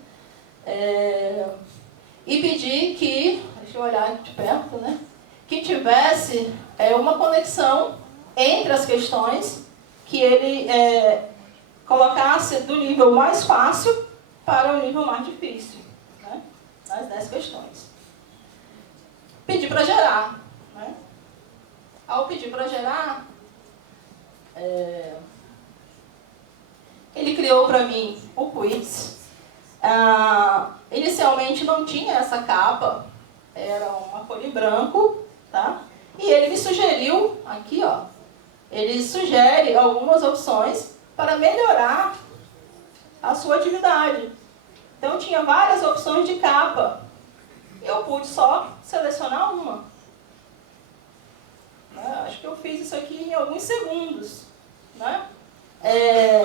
E pedi que, deixa eu olhar aqui de perto, né? Que tivesse uma conexão entre as questões, que ele colocasse do nível mais fácil para o nível mais difícil, né? Nas 10 questões. Pedi para gerar, né? Ao pedir para gerar, ele criou para mim o quiz. Inicialmente não tinha essa capa, era uma folha em branco, tá? E ele me sugeriu, aqui ó, ele sugere algumas opções para melhorar a sua atividade. Então tinha várias opções de capa. Eu pude só selecionar uma. Acho que eu fiz isso aqui em alguns segundos, né?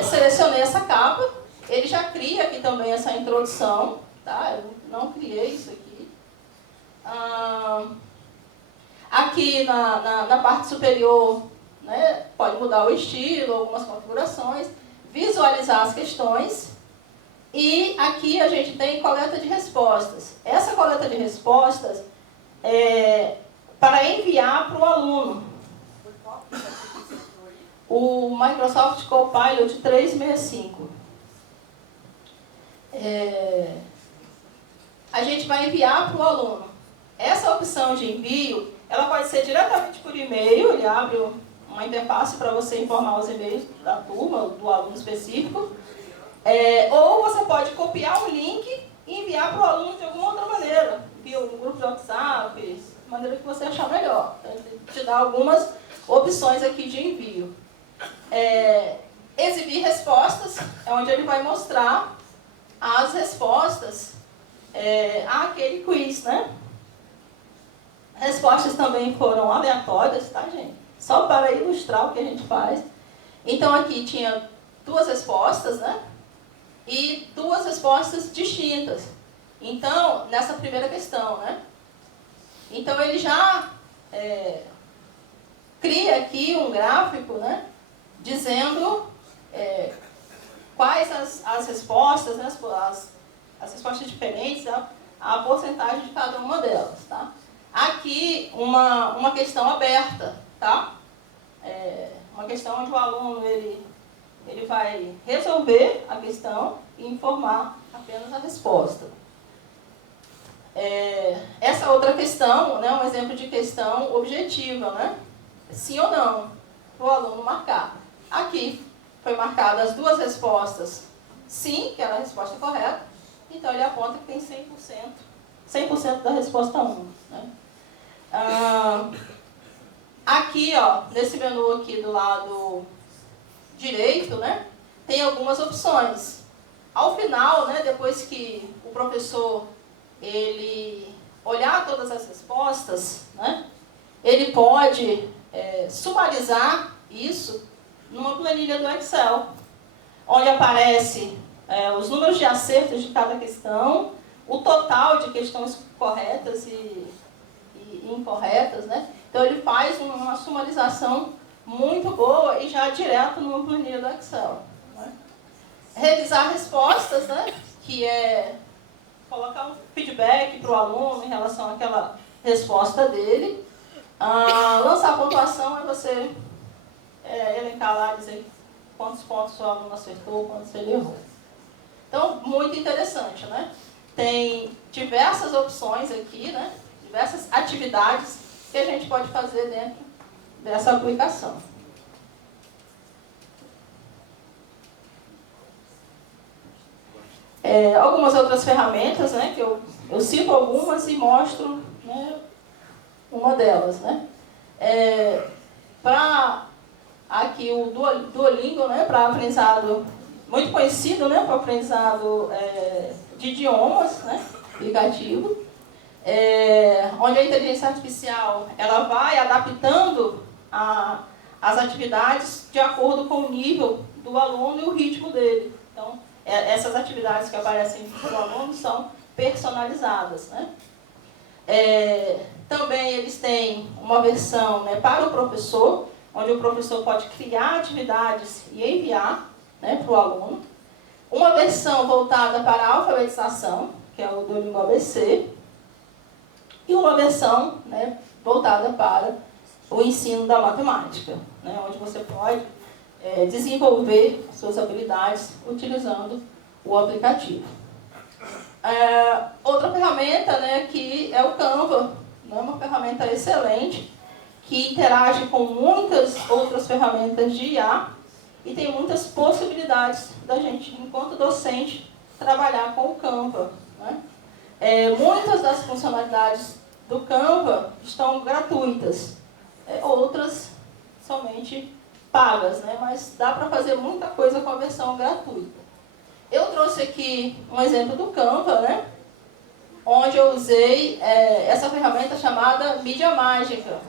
Selecionei essa capa. Ele já cria aqui também essa introdução, tá? Eu não criei isso aqui. Aqui na parte superior, né, pode mudar o estilo, algumas configurações, visualizar as questões. E aqui a gente tem coleta de respostas. Essa coleta de respostas é para enviar para o aluno. O Microsoft Copilot 365. A gente vai enviar para o aluno. Essa opção de envio, ela pode ser diretamente por e-mail, ele abre uma interface para você informar os e-mails da turma, do aluno específico. Ou você pode copiar um link e enviar para o aluno de alguma outra maneira, via um grupo de WhatsApp, de maneira que você achar melhor. Ele te dá algumas opções aqui de envio. Exibir respostas, é onde ele vai mostrar as respostas àquele quiz, né? Respostas também foram aleatórias, tá, gente? Só para ilustrar o que a gente faz. Então aqui tinha 2 respostas, né? E 2 respostas distintas. Então, nessa primeira questão, né? Então ele já cria aqui um gráfico, né? Dizendo quais as respostas, né? As respostas diferentes, a porcentagem de cada uma delas, tá? Aqui uma questão aberta, tá? Uma questão onde o aluno ele vai resolver a questão e informar apenas a resposta. Essa outra questão, né, um exemplo de questão objetiva, né? Sim ou não, para o aluno marcar. Aqui foi marcada as 2 respostas sim, que era a resposta correta, então ele aponta que tem 100% da resposta 1. Né? Aqui, ó, nesse menu aqui do lado direito, né, tem algumas opções. Ao final, né, depois que o professor ele olhar todas as respostas, né, ele pode sumarizar isso numa planilha do Excel, onde aparece os números de acertos de cada questão, o total de questões corretas e incorretas, né? Então ele faz uma sumarização muito boa e já direto numa planilha do Excel. Né? Revisar respostas, né? Que é colocar um feedback para o aluno em relação àquela resposta dele. Lançar pontuação é você elencar lá, dizer quantos pontos o aluno acertou, quantos ele errou. Então, muito interessante, né? Tem diversas opções aqui, né? Diversas atividades que a gente pode fazer dentro dessa aplicação. Algumas outras ferramentas, né? Que eu cito algumas e mostro, né, uma delas, né? Para aqui o Duolingo, né, para aprendizado, muito conhecido, né, para aprendizado de idiomas, né, aplicativo. onde a inteligência artificial ela vai adaptando as atividades de acordo com o nível do aluno e o ritmo dele. Então, essas atividades que aparecem para o aluno são personalizadas, né? Também eles têm uma versão, né, para o professor, onde o professor pode criar atividades e enviar, né, para o aluno. Uma versão voltada para a alfabetização, que é o Duolingo ABC. E uma versão, né, voltada para o ensino da matemática, né, onde você pode desenvolver suas habilidades utilizando o aplicativo. Outra ferramenta, né, que é o Canva, né, uma ferramenta excelente, que interage com muitas outras ferramentas de IA e tem muitas possibilidades da gente, enquanto docente, trabalhar com o Canva, né? Muitas das funcionalidades do Canva estão gratuitas, outras somente pagas, né? Mas dá para fazer muita coisa com a versão gratuita. Eu trouxe aqui um exemplo do Canva, né? Onde eu usei essa ferramenta chamada Mídia Mágica.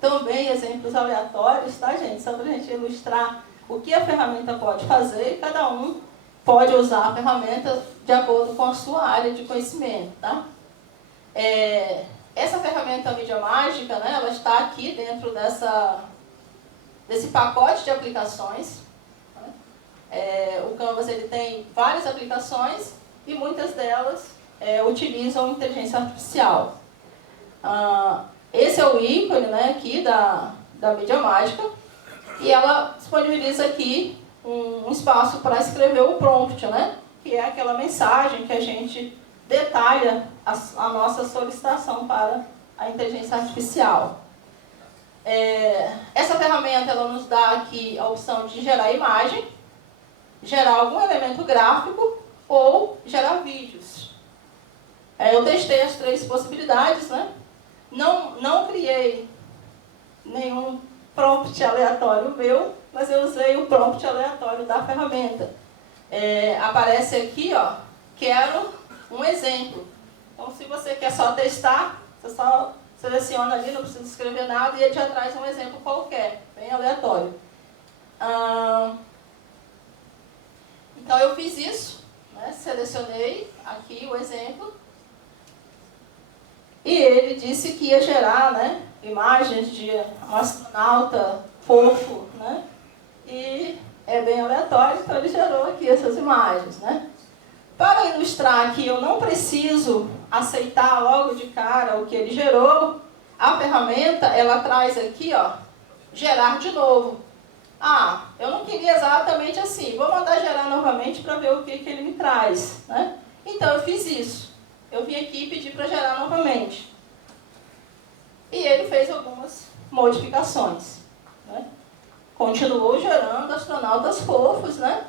Também exemplos aleatórios, tá, gente? Só para a gente ilustrar o que a ferramenta pode fazer e cada um pode usar a ferramenta de acordo com a sua área de conhecimento, tá? Essa ferramenta Mídia Mágica, né, ela está aqui dentro desse pacote de aplicações. O Canvas ele tem várias aplicações e muitas delas utilizam inteligência artificial. Esse é o ícone, né, aqui da Mídia Mágica e ela disponibiliza aqui um espaço para escrever o prompt, né, que é aquela mensagem que a gente detalha a nossa solicitação para a inteligência artificial. Essa ferramenta ela nos dá aqui a opção de gerar imagem, gerar algum elemento gráfico ou gerar vídeos. Eu testei as 3 possibilidades, né? Não criei nenhum prompt aleatório meu, mas eu usei o prompt aleatório da ferramenta. Aparece aqui, ó, quero um exemplo. Então, se você quer só testar, você só seleciona ali, não precisa escrever nada, e ele já traz um exemplo qualquer, bem aleatório. Então, eu fiz isso, né, selecionei aqui o exemplo, e ele disse que ia gerar, né, imagens de um astronauta fofo, né, e é bem aleatório, então ele gerou aqui essas imagens, né. Para ilustrar que eu não preciso aceitar logo de cara o que ele gerou, a ferramenta, ela traz aqui, ó, gerar de novo. Eu não queria exatamente assim, vou mandar gerar novamente para ver o que ele me traz, né? Então eu fiz isso. Eu vim aqui e pedi para gerar novamente. E ele fez algumas modificações, né? Continuou gerando astronautas fofos, né?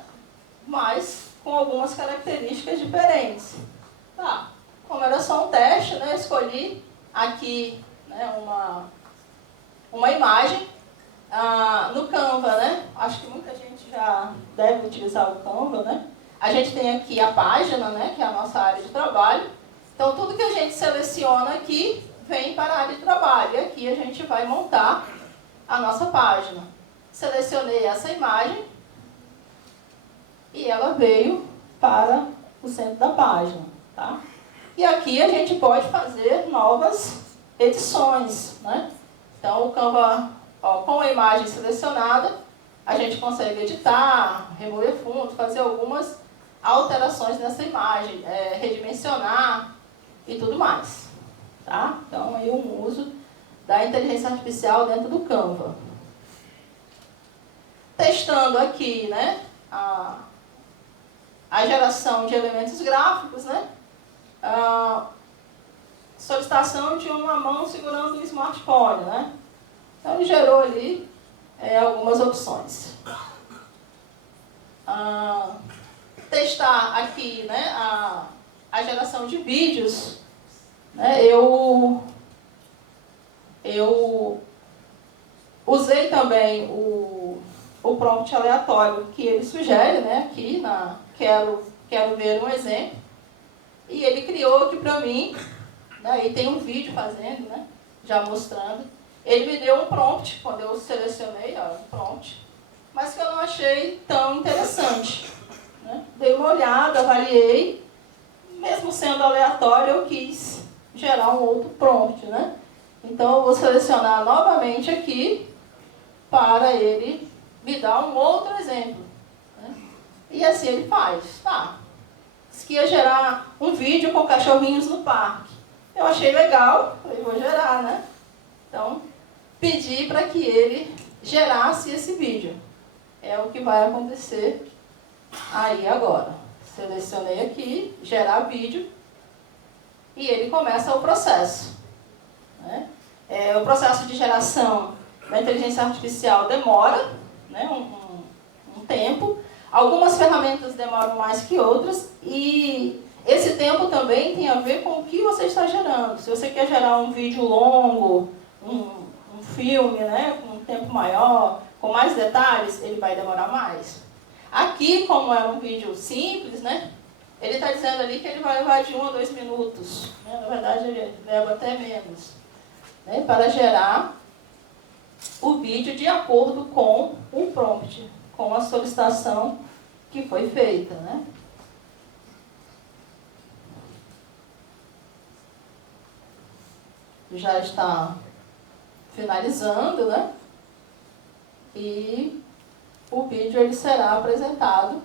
Mas com algumas características diferentes. Como era só um teste, né? Escolhi aqui, né, uma imagem. No Canva, né? Acho que muita gente já deve utilizar o Canva, né? A gente tem aqui a página, né, que é a nossa área de trabalho. Então, tudo que a gente seleciona aqui vem para a área de trabalho. E aqui a gente vai montar a nossa página. Selecionei essa imagem e ela veio para o centro da página, tá? E aqui a gente pode fazer novas edições, né? Então, o Canva, com a imagem selecionada, a gente consegue editar, remover fundo, fazer algumas alterações nessa imagem, redimensionar e tudo mais, tá? Então, aí um uso da inteligência artificial dentro do Canva. Testando aqui, né, a geração de elementos gráficos, né? Solicitação de uma mão segurando um smartphone, né? Então, ele gerou ali algumas opções. Testar aqui, né, a geração de vídeos, né? Eu usei também o prompt aleatório que ele sugere, né? Aqui quero ver um exemplo. E ele criou aqui para mim, né, e tem um vídeo fazendo, né, já mostrando. Ele me deu um prompt, quando eu selecionei, ó, um prompt, mas que eu não achei tão interessante. Né? Dei uma olhada, avaliei, mesmo sendo aleatório, eu quis gerar um outro prompt, né? Então, eu vou selecionar novamente aqui para ele me dar um outro exemplo. Né? E assim ele faz. Tá. Disse que ia gerar um vídeo com cachorrinhos no parque. Eu achei legal, falei, vou gerar, né? Então, pedi para que ele gerasse esse vídeo. É o que vai acontecer aí agora. Selecionei aqui, gerar vídeo, e ele começa o processo. Né? O processo de geração da inteligência artificial demora, né, um tempo. Algumas ferramentas demoram mais que outras, e esse tempo também tem a ver com o que você está gerando. Se você quer gerar um vídeo longo, um filme, né, com um tempo maior, com mais detalhes, ele vai demorar mais. Aqui, como é um vídeo simples, né, ele está dizendo ali que ele vai levar de 1 a 2 minutos. Né, na verdade, ele leva até menos. Né, para gerar o vídeo de acordo com o prompt, com a solicitação que foi feita. Né. Já está finalizando, né? E o vídeo ele será apresentado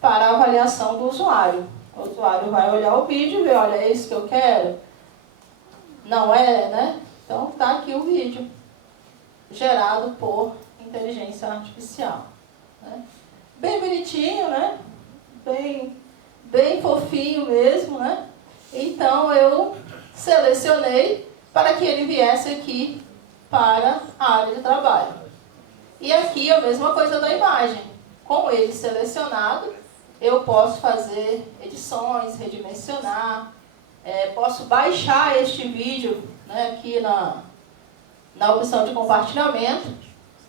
para a avaliação do usuário. O usuário vai olhar o vídeo e ver, olha, é isso que eu quero? Não é, né? Então está aqui o vídeo, gerado por inteligência artificial. Né? Bem bonitinho, né? Bem fofinho mesmo, né? Então eu selecionei para que ele viesse aqui para a área de trabalho. E aqui a mesma coisa da imagem. Com ele selecionado, eu posso fazer edições, redimensionar, posso baixar este vídeo, né, aqui na opção de compartilhamento.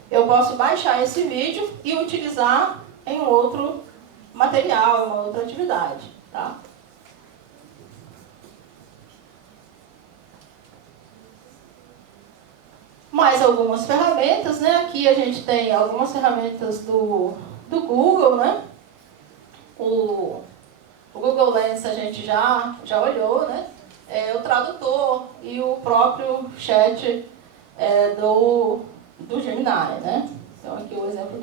Eu posso baixar esse vídeo e utilizar em outro material, em uma outra atividade. Tá? Mais algumas ferramentas, né? Aqui a gente tem algumas ferramentas do Google, né? O Google Lens a gente já olhou, né? O tradutor e o próprio chat do Gemini, né? Então aqui o exemplo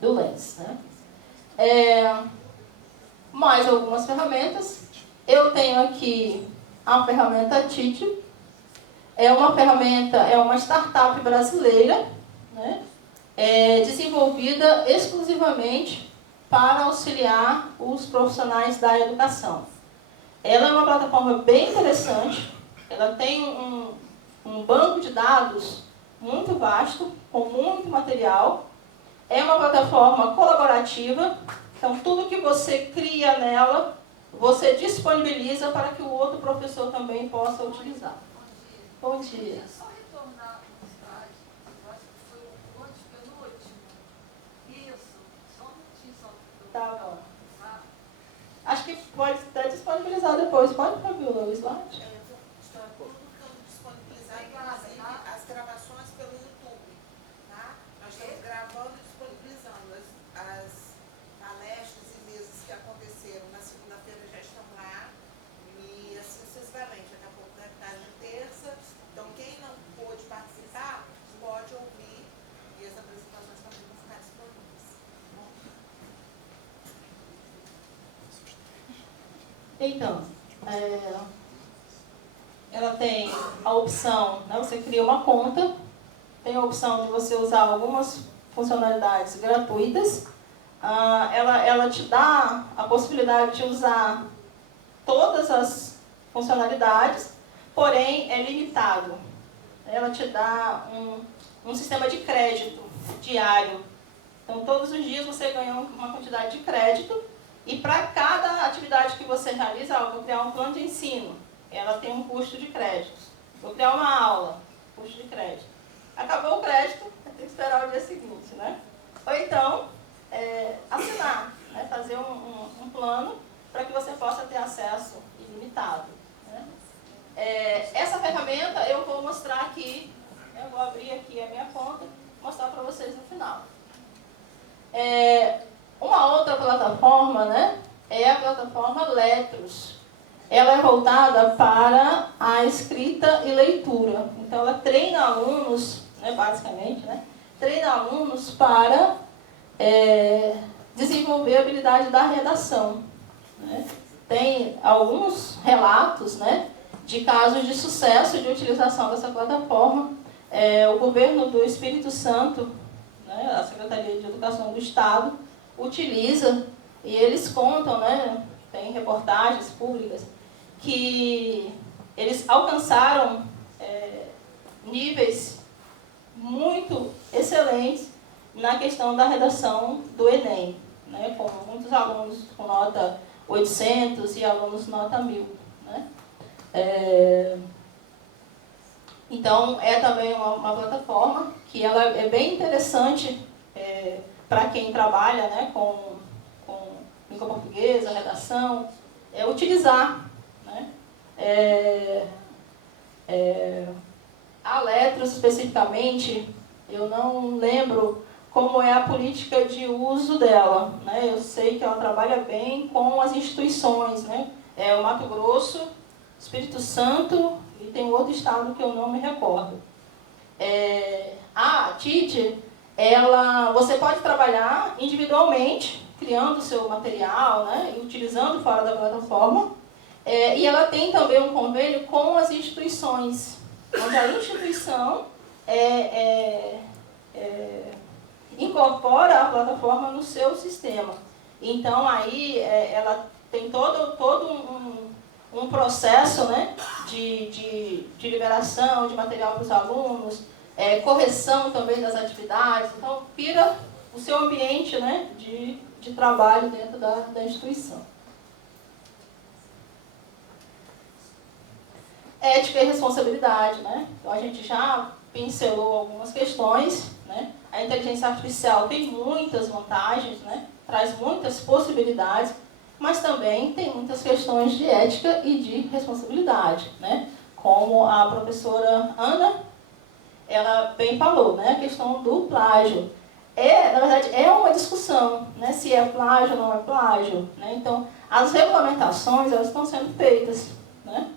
do Lens, né? Mais algumas ferramentas. Eu tenho aqui a ferramenta Teach. É uma startup brasileira, né, desenvolvida exclusivamente para auxiliar os profissionais da educação. Ela é uma plataforma bem interessante, ela tem um banco de dados muito vasto, com muito material. É uma plataforma colaborativa, então tudo que você cria nela, você disponibiliza para que o outro professor também possa utilizar. Bom dia. Só retornar no slide, eu acho que foi o antepenúltimo. Isso, só um minutinho só. Tá bom. Acho que pode até disponibilizar depois. Pode, Fabiola, o slide? Está tudo disponibilizado, inclusive as gravações pelo YouTube. Tá? Nós estamos gravando e disponibilizando as palestras e mesas que aconteceram na segunda-feira, já estão lá. E assim sucessivamente. Daqui a pouco deve estar de terça. Então, quem não pôde participar, pode ouvir. E as apresentações também vão ficar disponíveis. Então, ela tem a opção, né, você cria uma conta, tem a opção de você usar algumas funcionalidades gratuitas. Ela te dá a possibilidade de usar todas as funcionalidades, porém é limitado. Ela te dá um sistema de crédito diário. Então, todos os dias você ganha uma quantidade de crédito, e para cada atividade que você realiza, vou criar um plano de ensino, ela tem um custo de crédito. Vou criar uma aula, custo de crédito. Acabou o crédito, tem que esperar o dia seguinte, né? Ou então, assinar, né? Fazer um plano para que possa ter acesso ilimitado. Né? Essa ferramenta eu vou mostrar aqui, eu vou abrir aqui a minha conta e mostrar para vocês no final. Uma outra plataforma, né, é a plataforma Letros. Ela é voltada para a escrita e leitura. Então, ela treina alunos, né, basicamente, né, treina alunos para desenvolver a habilidade da redação. Né? Tem alguns relatos, né, de casos de sucesso de utilização dessa plataforma. O governo do Espírito Santo, né, a Secretaria de Educação do Estado, utiliza, e eles contam, né, tem reportagens públicas, que eles alcançaram níveis muito excelentes na questão da redação do Enem, né, com muitos alunos com nota 800 e alunos nota 1000. Né? Então, é também uma plataforma que ela é bem interessante para quem trabalha, né, com língua portuguesa, redação, utilizar. Né? A Letros, especificamente, eu não lembro como é a política de uso dela. Né? Eu sei que ela trabalha bem com as instituições, né? O Mato Grosso, Espírito Santo e tem outro estado que eu não me recordo. A TIT, você pode trabalhar individualmente, criando o seu material, né, e utilizando fora da plataforma. E ela tem também um convênio com as instituições, onde a instituição incorpora a plataforma no seu sistema. Então, aí, ela tem todo um processo, né, de liberação de material para os alunos, correção também das atividades. Então, vira o seu ambiente, né, de trabalho dentro da instituição. Ética e responsabilidade, né? Então, a gente já pincelou algumas questões, né? A inteligência artificial tem muitas vantagens, né? Traz muitas possibilidades, mas também tem muitas questões de ética e de responsabilidade, né? Como a professora Ana, ela bem falou, né? A questão do plágio. Na verdade, é uma discussão, né? Se é plágio ou não é plágio, né? Então, as regulamentações, elas estão sendo feitas, né?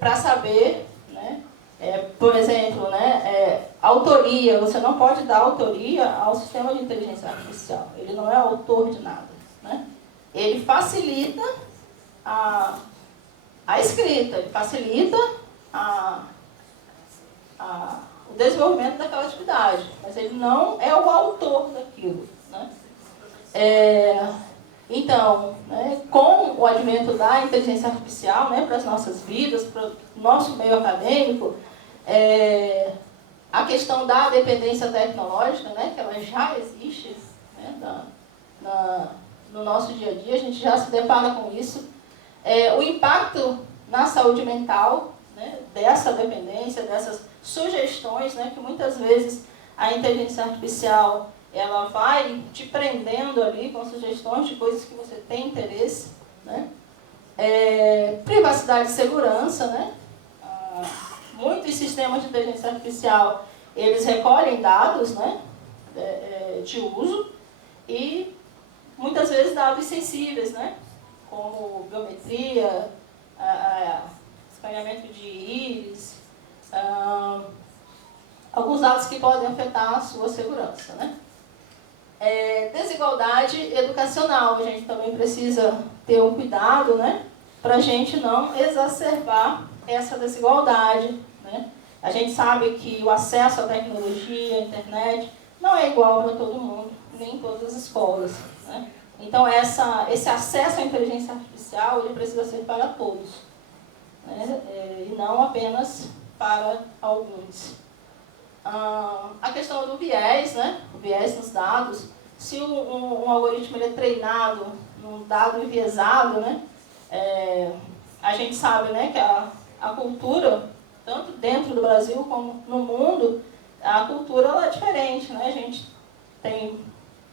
Para saber, né? Por exemplo, né? Autoria, você não pode dar autoria ao sistema de inteligência artificial. Ele não é autor de nada, né? Ele facilita a escrita, ele facilita o desenvolvimento daquela atividade, mas ele não é o autor daquilo. Né? Então, né, com o advento da inteligência artificial, né, para as nossas vidas, para o nosso meio acadêmico, a questão da dependência tecnológica, né, que ela já existe, né, no nosso dia a dia, a gente já se depara com isso. O impacto na saúde mental, né, dessa dependência, dessas sugestões, né, que muitas vezes a inteligência artificial ela vai te prendendo ali com sugestões de coisas que você tem interesse. Né? Privacidade e segurança. Né? Muitos sistemas de inteligência artificial eles recolhem dados, né, de uso e muitas vezes dados sensíveis, né, como biometria, escaneamento de íris, alguns dados que podem afetar a sua segurança. Né? Desigualdade educacional, a gente também precisa ter um cuidado, né, para a gente não exacerbar essa desigualdade. Né? A gente sabe que o acesso à tecnologia, à internet, não é igual para todo mundo, nem em todas as escolas. Né? Então, esse acesso à inteligência artificial ele precisa ser para todos, né? E não apenas para alguns. A questão do viés, né? O viés nos dados. Se um algoritmo ele é treinado num dado enviesado, né? A gente sabe, né, que a cultura, tanto dentro do Brasil como no mundo, a cultura ela é diferente. Né? A gente tem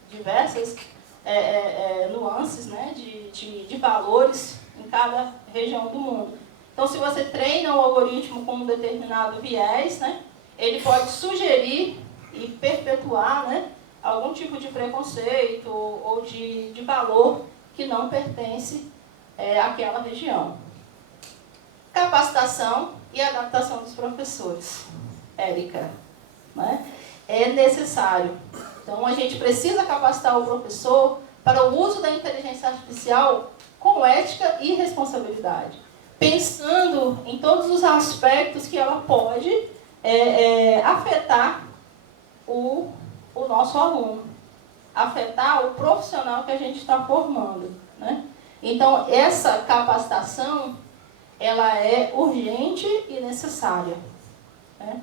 diversas nuances, né, de valores em cada região do mundo. Então, se você treina o algoritmo com um determinado viés, né, ele pode sugerir e perpetuar, né, algum tipo de preconceito ou de valor que não pertence àquela região. Capacitação e adaptação dos professores. Érica, né? É necessário. Então, a gente precisa capacitar o professor para o uso da inteligência artificial com ética e responsabilidade, pensando em todos os aspectos que ela pode afetar o nosso aluno, afetar o profissional que a gente está formando, né? Então, essa capacitação, ela é urgente e necessária, né?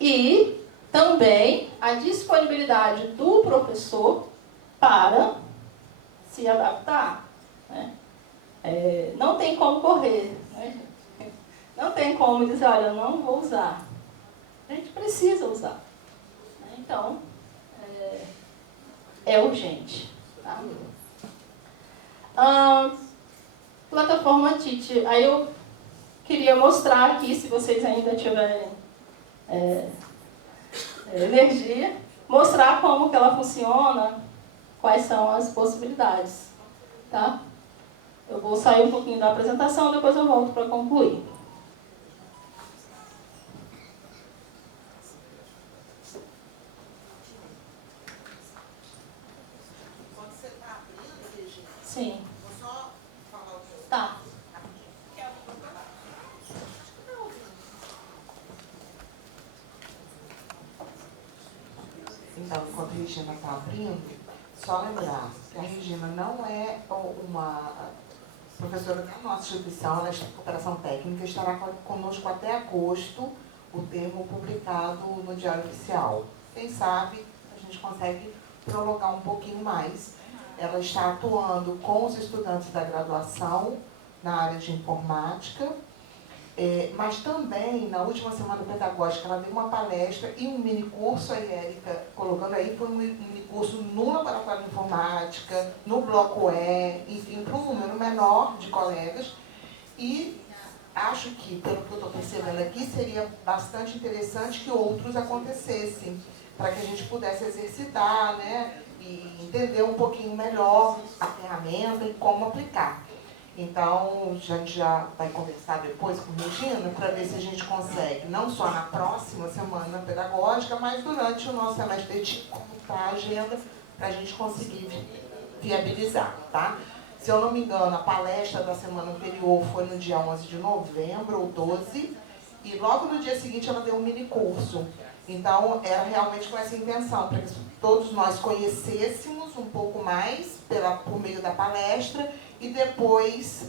E também a disponibilidade do professor para se adaptar, né? Não tem como correr, né? Não tem como dizer, olha, eu não vou usar. A gente precisa usar. Então, é urgente. Tá? Plataforma Tite. Aí eu queria mostrar aqui, se vocês ainda tiverem energia, mostrar como que ela funciona, quais são as possibilidades. Tá? Eu vou sair um pouquinho da apresentação, depois eu volto para concluir. Sim. Vou só falar o que Tá. Então, enquanto a Regina está abrindo, só lembrar que a Regina não é uma professora da nossa instituição, ela é de cooperação técnica, estará conosco até agosto, o termo publicado no Diário Oficial. Quem sabe a gente consegue prolongar um pouquinho mais. Ela está atuando com os estudantes da graduação na área de informática, mas também, na última semana pedagógica, ela deu uma palestra e um minicurso, a Érica colocando aí, foi um minicurso no Laboratório de Informática, no Bloco E, enfim, para um número menor de colegas. E acho que, pelo que eu estou percebendo aqui, seria bastante interessante que outros acontecessem, para que a gente pudesse exercitar, né, e entender um pouquinho melhor a ferramenta e como aplicar. Então, a gente já vai conversar depois com a Regina para ver se a gente consegue, não só na próxima semana pedagógica, mas durante o nosso semestre de como está a agenda, para a gente conseguir viabilizar, tá? Se eu não me engano, a palestra da semana anterior foi no dia 11 de novembro, ou 12, e logo no dia seguinte ela deu um mini curso. Então, era realmente com essa intenção, para que todos nós conhecêssemos um pouco mais por meio da palestra e depois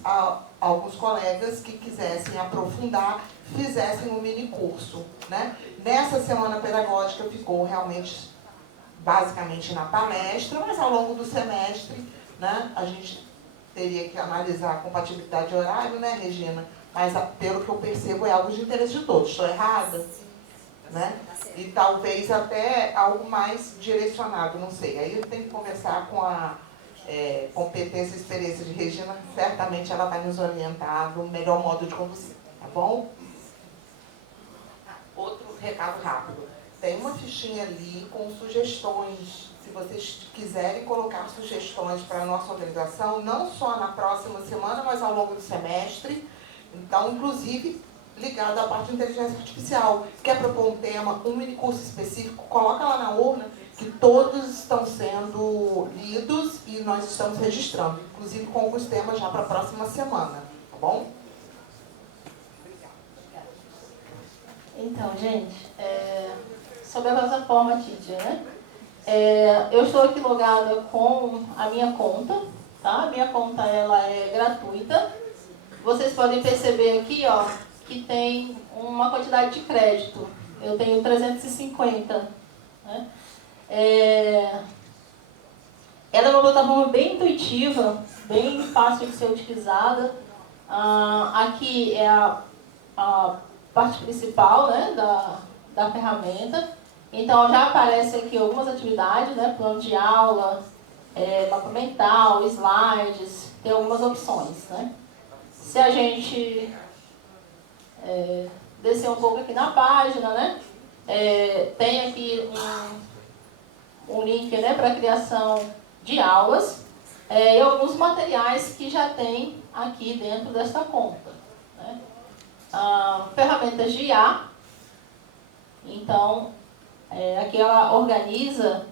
alguns colegas que quisessem aprofundar fizessem um mini curso, né? Nessa semana pedagógica ficou realmente basicamente na palestra, mas ao longo do semestre, né, a gente teria que analisar a compatibilidade de horário, né, Regina? Mas pelo que eu percebo é algo de interesse de todos. Estou errada? Né? E talvez até algo mais direcionado, não sei. Aí eu tenho que conversar com a competência e experiência de Regina, certamente ela vai nos orientar do melhor modo de conduzir, tá bom? Outro recado rápido. Tem uma fichinha ali com sugestões, se vocês quiserem colocar sugestões para a nossa organização, não só na próxima semana, mas ao longo do semestre. Então, inclusive, ligado à parte de inteligência artificial. Quer propor um tema, um mini curso específico, coloca lá na urna que todos estão sendo lidos e nós estamos registrando, inclusive com alguns temas já para a próxima semana, tá bom? Então, gente, sobre a plataforma Teacher, né? Eu estou aqui logada com a minha conta, tá? A minha conta, ela é gratuita. Vocês podem perceber aqui, ó, que tem uma quantidade de crédito. Eu tenho 350, né? Ela é uma plataforma bem intuitiva, bem fácil de ser utilizada. Aqui é a parte principal, né, da ferramenta. Então, já aparece aqui algumas atividades, né, plano de aula, mapa mental, slides, tem algumas opções, né? Se a gente descer um pouco aqui na página, né? Tem aqui um link, né, para a criação de aulas e alguns materiais que já tem aqui dentro desta conta, né? Ferramentas de IA. Então, aqui ela organiza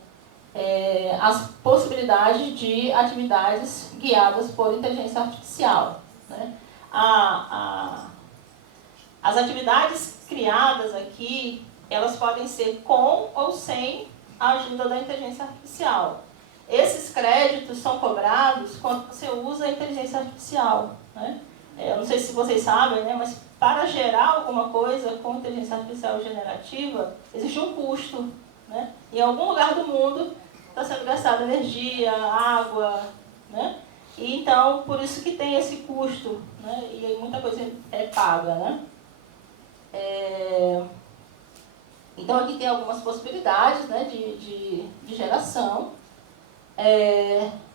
as possibilidades de atividades guiadas por inteligência artificial, né? As atividades criadas aqui, elas podem ser com ou sem a ajuda da inteligência artificial. Esses créditos são cobrados quando você usa a inteligência artificial, né? Eu não sei se vocês sabem, né, mas para gerar alguma coisa com inteligência artificial generativa, existe um custo, né? Em algum lugar do mundo está sendo gastada energia, água, né? E então, por isso que tem esse custo, né? E aí muita coisa é paga, né? Então, aqui tem algumas possibilidades, né, de geração.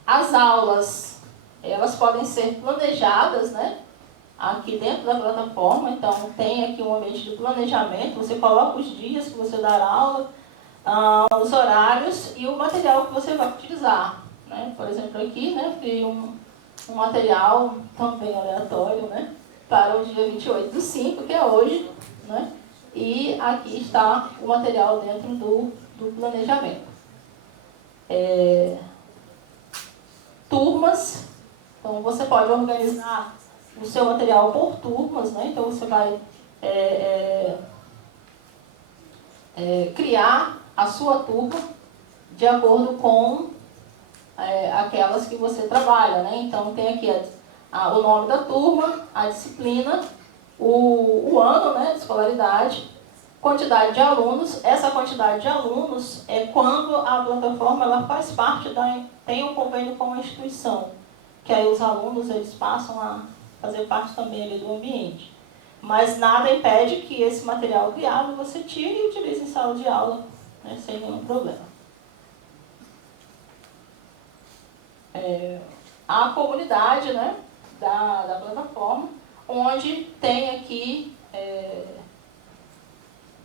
As aulas, elas podem ser planejadas, né, aqui dentro da plataforma. Então, tem aqui um ambiente de planejamento. Você coloca os dias que você dará aula, os horários e o material que você vai utilizar, né? Por exemplo, aqui, né, criei um material também aleatório, né, para o dia 28/5, que é hoje, né? E aqui está o material dentro do planejamento. Turmas. Então, você pode organizar o seu material por turmas, né? Então, você vai criar a sua turma de acordo com aquelas que você trabalha, né? Então, tem aqui o nome da turma, a disciplina, o ano, né, de escolaridade, quantidade de alunos. Essa quantidade de alunos é quando a plataforma ela faz parte tem um convênio com a instituição, que aí os alunos eles passam a fazer parte também ali do ambiente. Mas nada impede que esse material criado você tire e utilize em sala de aula, né, sem nenhum problema. A comunidade, né, da plataforma, onde tem aqui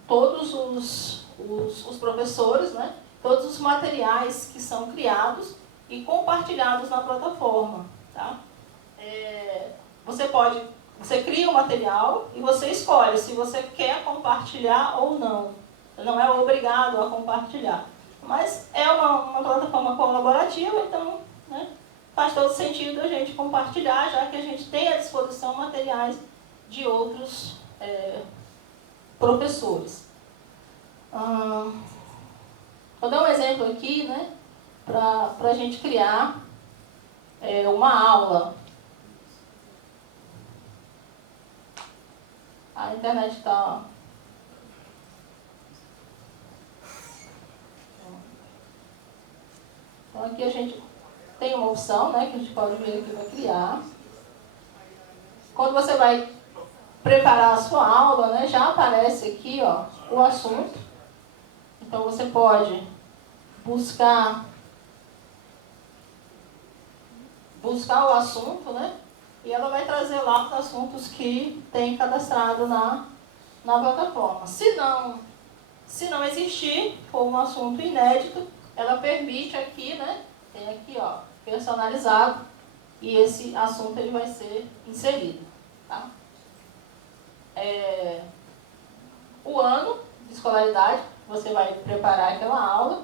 todos os professores, né, todos os materiais que são criados e compartilhados na plataforma, tá? Você cria o material e você escolhe se você quer compartilhar ou não. Não é obrigado a compartilhar. Mas é uma plataforma colaborativa, então, né, faz todo sentido a gente compartilhar, já que a gente tem à disposição materiais de outros professores. Vou dar um exemplo aqui, né, para a gente criar uma aula. A internet está... Então, aqui a gente tem uma opção, né, que a gente pode vir aqui para criar. Quando você vai preparar a sua aula, né, já aparece aqui, ó, o assunto. Então, você pode buscar o assunto, né, e ela vai trazer lá os assuntos que tem cadastrado na plataforma. Se não existir, for um assunto inédito, ela permite aqui, né, tem aqui, ó, personalizado, e esse assunto ele vai ser inserido, tá? O ano de escolaridade, você vai preparar aquela aula,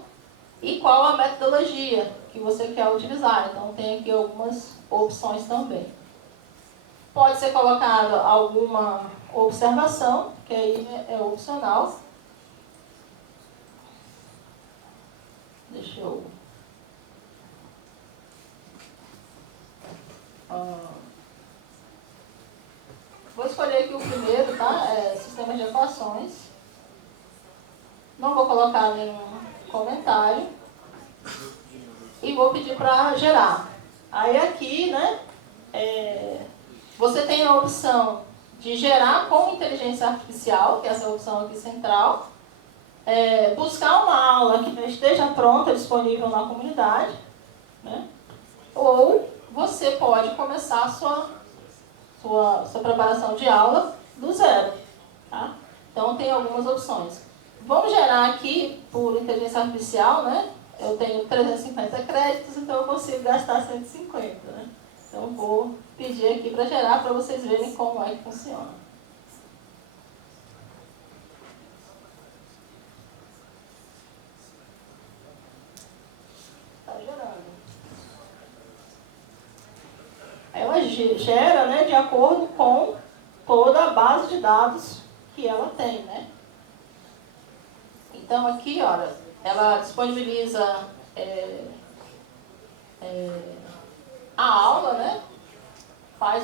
e qual a metodologia que você quer utilizar. Então, tem aqui algumas opções também. Pode ser colocado alguma observação, que aí é opcional. Deixa eu... Vou escolher aqui o primeiro, tá? Sistema de equações. Não vou colocar nenhum comentário. E vou pedir para gerar. Aí aqui, né, você tem a opção de gerar com inteligência artificial, que é essa opção aqui central. Buscar uma aula que já esteja pronta, disponível na comunidade. né? Ou você pode começar a sua preparação de aula do zero. Tá? Então, tem algumas opções. Vamos gerar aqui, por inteligência artificial, né? Eu tenho 350 créditos, então eu consigo gastar 150. Né? Então, vou pedir aqui para gerar, para vocês verem como é que funciona. Está gerando. Ela gera, né, de acordo com toda a base de dados que ela tem, né? Então, aqui, olha, ela disponibiliza a aula, né? Faz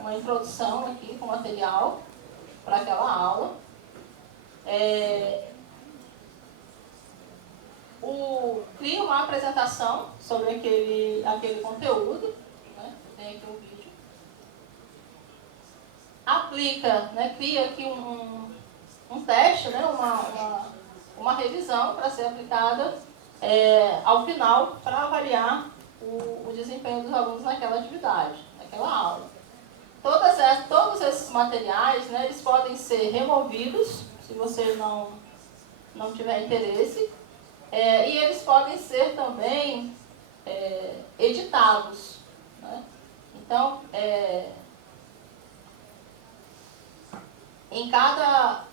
uma introdução aqui com material para aquela aula. Cria uma apresentação sobre aquele conteúdo, né? Tem aqui um vídeo. Aplica, né? Cria aqui um teste, né? Uma revisão para ser aplicada ao final para avaliar o desempenho dos alunos naquela atividade, naquela aula. Todos esses materiais, né, eles podem ser removidos, se você não tiver interesse, e eles podem ser também editados. Né? Então, em cada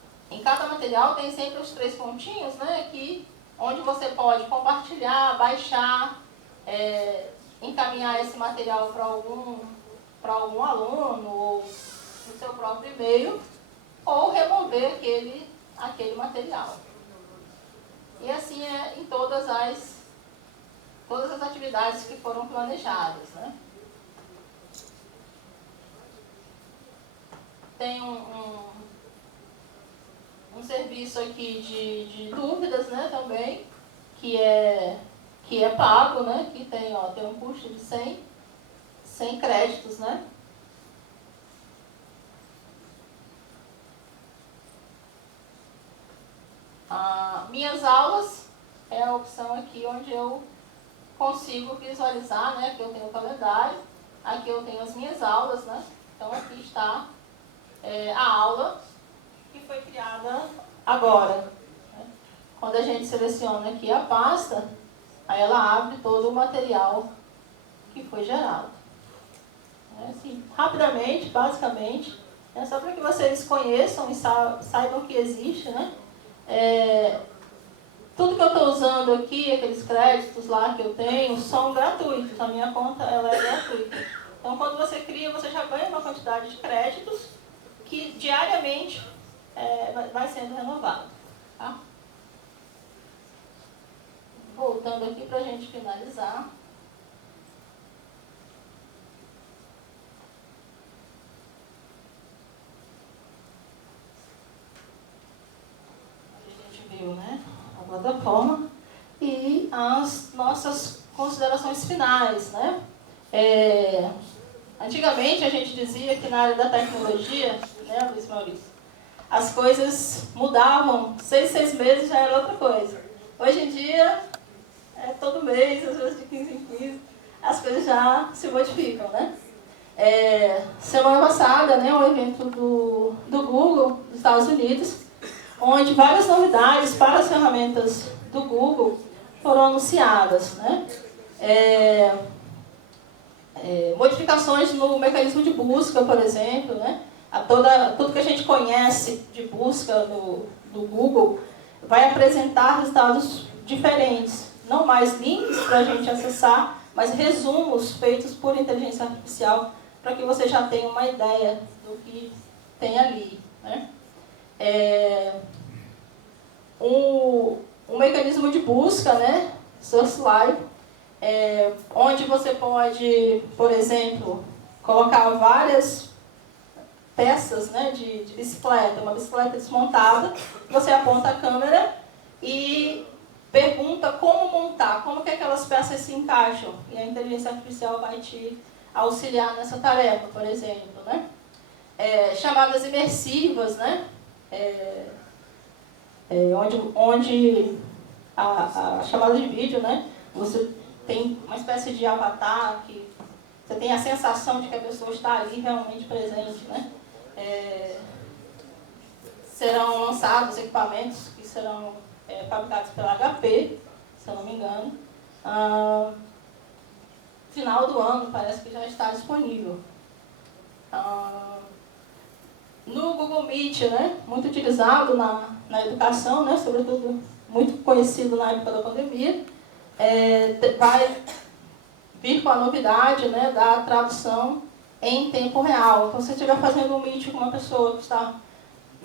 material tem sempre os 3 pontinhos, né, onde você pode compartilhar, baixar, encaminhar esse material para algum aluno, ou no seu próprio e-mail, ou remover aquele material. E assim é em todas as atividades que foram planejadas. Né? Tem um serviço aqui de dúvidas, né, também, que é pago, né, que tem um custo de 100 créditos, né. Minhas aulas é a opção aqui onde eu consigo visualizar, né, aqui eu tenho o calendário, aqui eu tenho as minhas aulas, né, então aqui está a aula que foi criada agora. Né? Quando a gente seleciona aqui a pasta, aí ela abre todo o material que foi gerado. Assim, rapidamente, basicamente, só para que vocês conheçam e saibam que existe, né? Tudo que eu estou usando aqui, aqueles créditos lá que eu tenho, são gratuitos. A minha conta ela é gratuita. Então, quando você cria, você já ganha uma quantidade de créditos que diariamente vai sendo renovado. Tá? Voltando aqui para a gente finalizar. A gente viu, né, a plataforma e as nossas considerações finais, né? Antigamente a gente dizia que na área da tecnologia, né, Luiz Maurício, as coisas mudavam, 6 meses já era outra coisa. Hoje em dia, todo mês, às vezes de 15 em 15, as coisas já se modificam, né? Semana passada, né, um evento do Google, dos Estados Unidos, onde várias novidades para as ferramentas do Google foram anunciadas, né? Modificações no mecanismo de busca, por exemplo, né? Tudo que a gente conhece de busca do Google vai apresentar resultados diferentes. Não mais links para a gente acessar, mas resumos feitos por inteligência artificial para que você já tenha uma ideia do que tem ali. Né? Um mecanismo de busca, né? Source Live, onde você pode, por exemplo, colocar várias peças, né, de bicicleta, uma bicicleta desmontada, você aponta a câmera e pergunta como montar, como que aquelas peças se encaixam, e a inteligência artificial vai te auxiliar nessa tarefa, por exemplo. Né? Chamadas imersivas, né? Onde a chamada de vídeo, né? Você tem uma espécie de avatar que você tem a sensação de que a pessoa está ali realmente presente, né? Serão lançados equipamentos que serão fabricados pela HP, se eu não me engano. Final do ano parece que já está disponível. No Google Meet, né, muito utilizado na educação, né, sobretudo muito conhecido na época da pandemia, vai vir com a novidade, né, da tradução em tempo real. Então, se você estiver fazendo um Meet com uma pessoa que está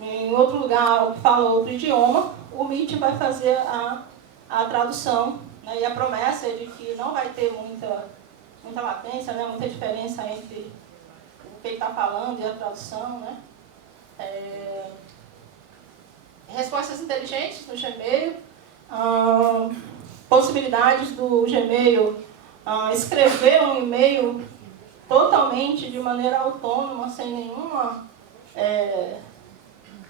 em outro lugar ou que fala outro idioma, o Meet vai fazer a tradução, né, e a promessa é de que não vai ter muita latência, né, muita diferença entre o que ele está falando e a tradução, né. Respostas inteligentes no Gmail, possibilidades do Gmail escrever um e-mail totalmente de maneira autônoma, sem nenhuma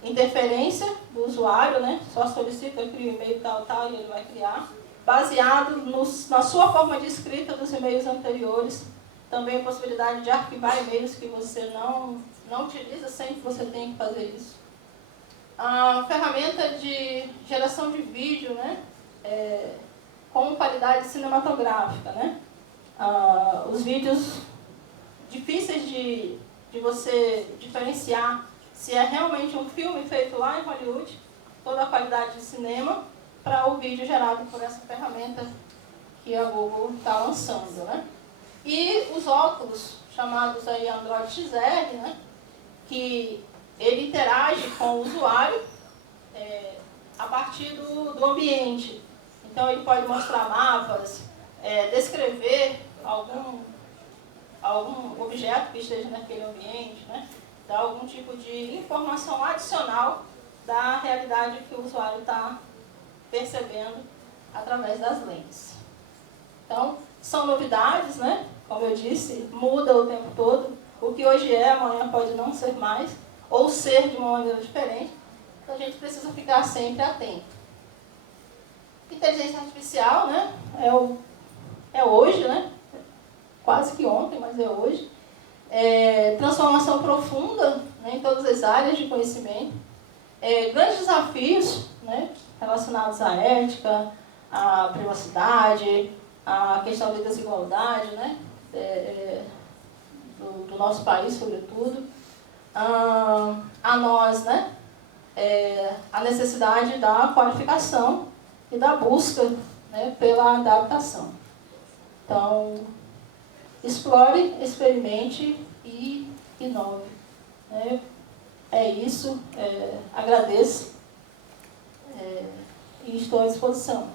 interferência do usuário, né? Só solicita, cria o e-mail tal e ele vai criar, baseado na sua forma de escrita dos e-mails anteriores. Também a possibilidade de arquivar e-mails que você não utiliza sem que você tenha que fazer isso. A ferramenta de geração de vídeo, né? Com qualidade cinematográfica, né? Os vídeos difíceis de você diferenciar se é realmente um filme feito lá em Hollywood, toda a qualidade de cinema, para o vídeo gerado por essa ferramenta que a Google está lançando, né? E os óculos, chamados aí Android XR, né? Que ele interage com o usuário a partir do ambiente. Então, ele pode mostrar mapas, descrever algum objeto que esteja naquele ambiente, né? Dar algum tipo de informação adicional da realidade que o usuário está percebendo através das lentes. Então, são novidades, né? Como eu disse, muda o tempo todo. O que hoje amanhã pode não ser mais, ou ser de uma maneira diferente. Então, a gente precisa ficar sempre atento. Inteligência artificial, né? É hoje, né? Quase que ontem, mas é hoje. Transformação profunda, né, em todas as áreas de conhecimento. Grandes desafios, né, relacionados à ética, à privacidade, à questão da desigualdade, né, do nosso país, sobretudo. A nós, né, a necessidade da qualificação e da busca, né, pela adaptação. Então, explore, experimente e inove. É isso, agradeço e estou à disposição.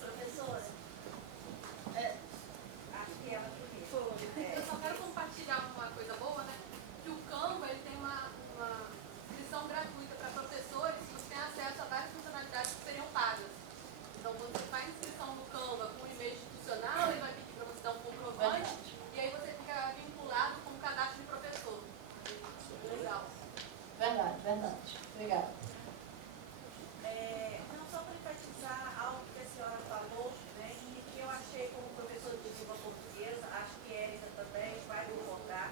Professora, acho que ela primeiro. Eu só quero compartilhar uma coisa boa, né? Que o Canva ele tem uma inscrição gratuita para professores que têm acesso a várias funcionalidades que seriam pagas. Então, você faz inscrição no Canva com um e-mail institucional, ele vai pedir para você dar um comprovante, e aí você fica vinculado com o cadastro de professor. Legal. Verdade. Obrigada. Não, só para enfatizar algo que a senhora falou, né, e que eu achei como professora de língua portuguesa, acho que Érica também vai concordar.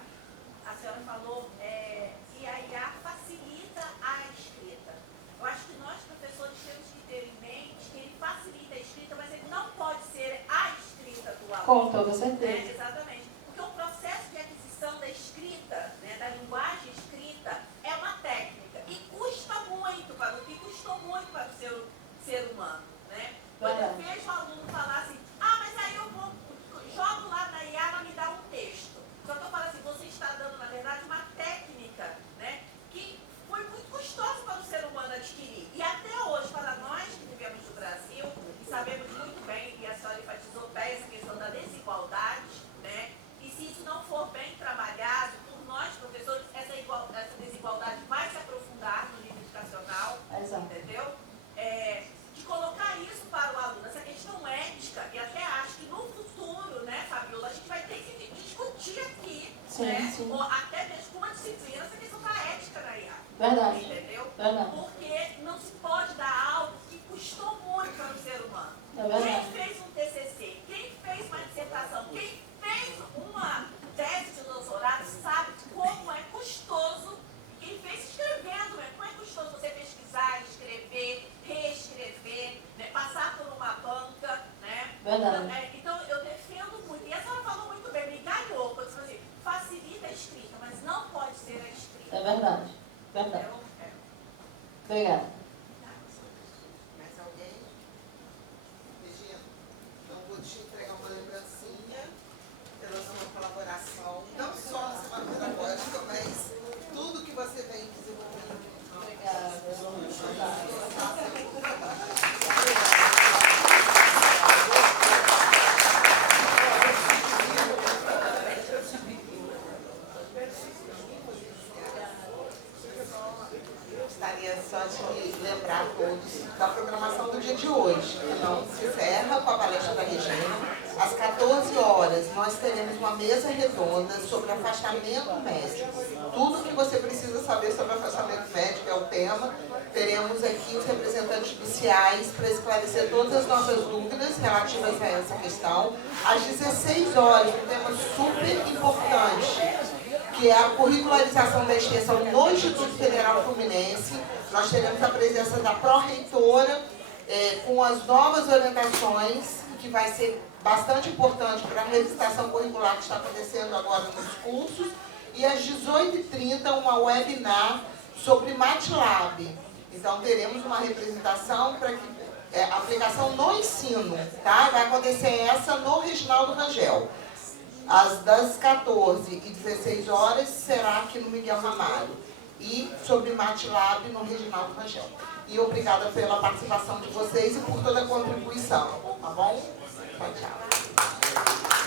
A senhora falou que a IA facilita a escrita. Eu acho que nós, professores, temos que ter em mente que ele facilita a escrita, mas ele não pode ser a escrita do aluno. Com toda Né? certeza. Exatamente. Porque o processo de aquisição da escrita, né, da linguagem escrita, é uma técnica. E custa muito, custou muito para o ser humano. Né? Quando eu vejo o aluno falar assim, mas aí eu jogo lá na IA, ela me dá um texto. Só que eu falo assim, você está dando, na verdade, uma técnica, né, que foi muito custosa para o ser humano adquirir. E até hoje, para nós que vivemos no Brasil, e sabemos muito bem, e a senhora enfatizou bem essa questão da desigualdade, Sim, né? sim. Ou até mesmo com uma disciplina, essa questão da ética na IA. Verdade. Entendeu? Verdade. Porque não se pode dar algo que custou muito para o ser humano. É verdade. Quem fez um TCC, quem fez uma dissertação, quem fez uma tese de doutorado sabe como é custoso. Quem fez escrevendo, né? Como é custoso você pesquisar, escrever, reescrever, né? Passar por uma banca, né? Verdade. Então, eu defendo muito. E a senhora falou muito bem, me enganou, quando você falou assim, facilita a escrita, mas não pode ser a escrita. É verdade. Verdade. Obrigada. Mais alguém? Regina, então vou te entregar uma lembrancinha pela sua colaboração, não só na semana pedagógica, mas tudo que você vem desenvolvendo. Obrigada. Gostaria só de lembrar a todos da programação do dia de hoje, que não se encerra com a palestra da Regina. Às 14 horas, nós teremos uma mesa redonda sobre afastamento médico. Tudo o que você precisa saber sobre afastamento médico é o tema. Teremos aqui os representantes judiciais para esclarecer todas as nossas dúvidas relativas a essa questão. Às 16 horas, um tema super importante, que é a curricularização da extensão no Instituto Federal Fluminense. Nós teremos a presença da pró-reitora com as novas orientações, que vai ser bastante importante para a revisitação curricular que está acontecendo agora nos cursos. E às 18h30, uma webinar sobre MATLAB. Então, teremos uma representação para que aplicação no ensino, tá? Vai acontecer essa no Reginaldo Rangel. Das 14 e 16 horas será aqui no Miguel Ramalho. E sobre MATLAB no Reginaldo Rangel. E obrigada pela participação de vocês e por toda a contribuição. Tá bom? Tchau, tchau.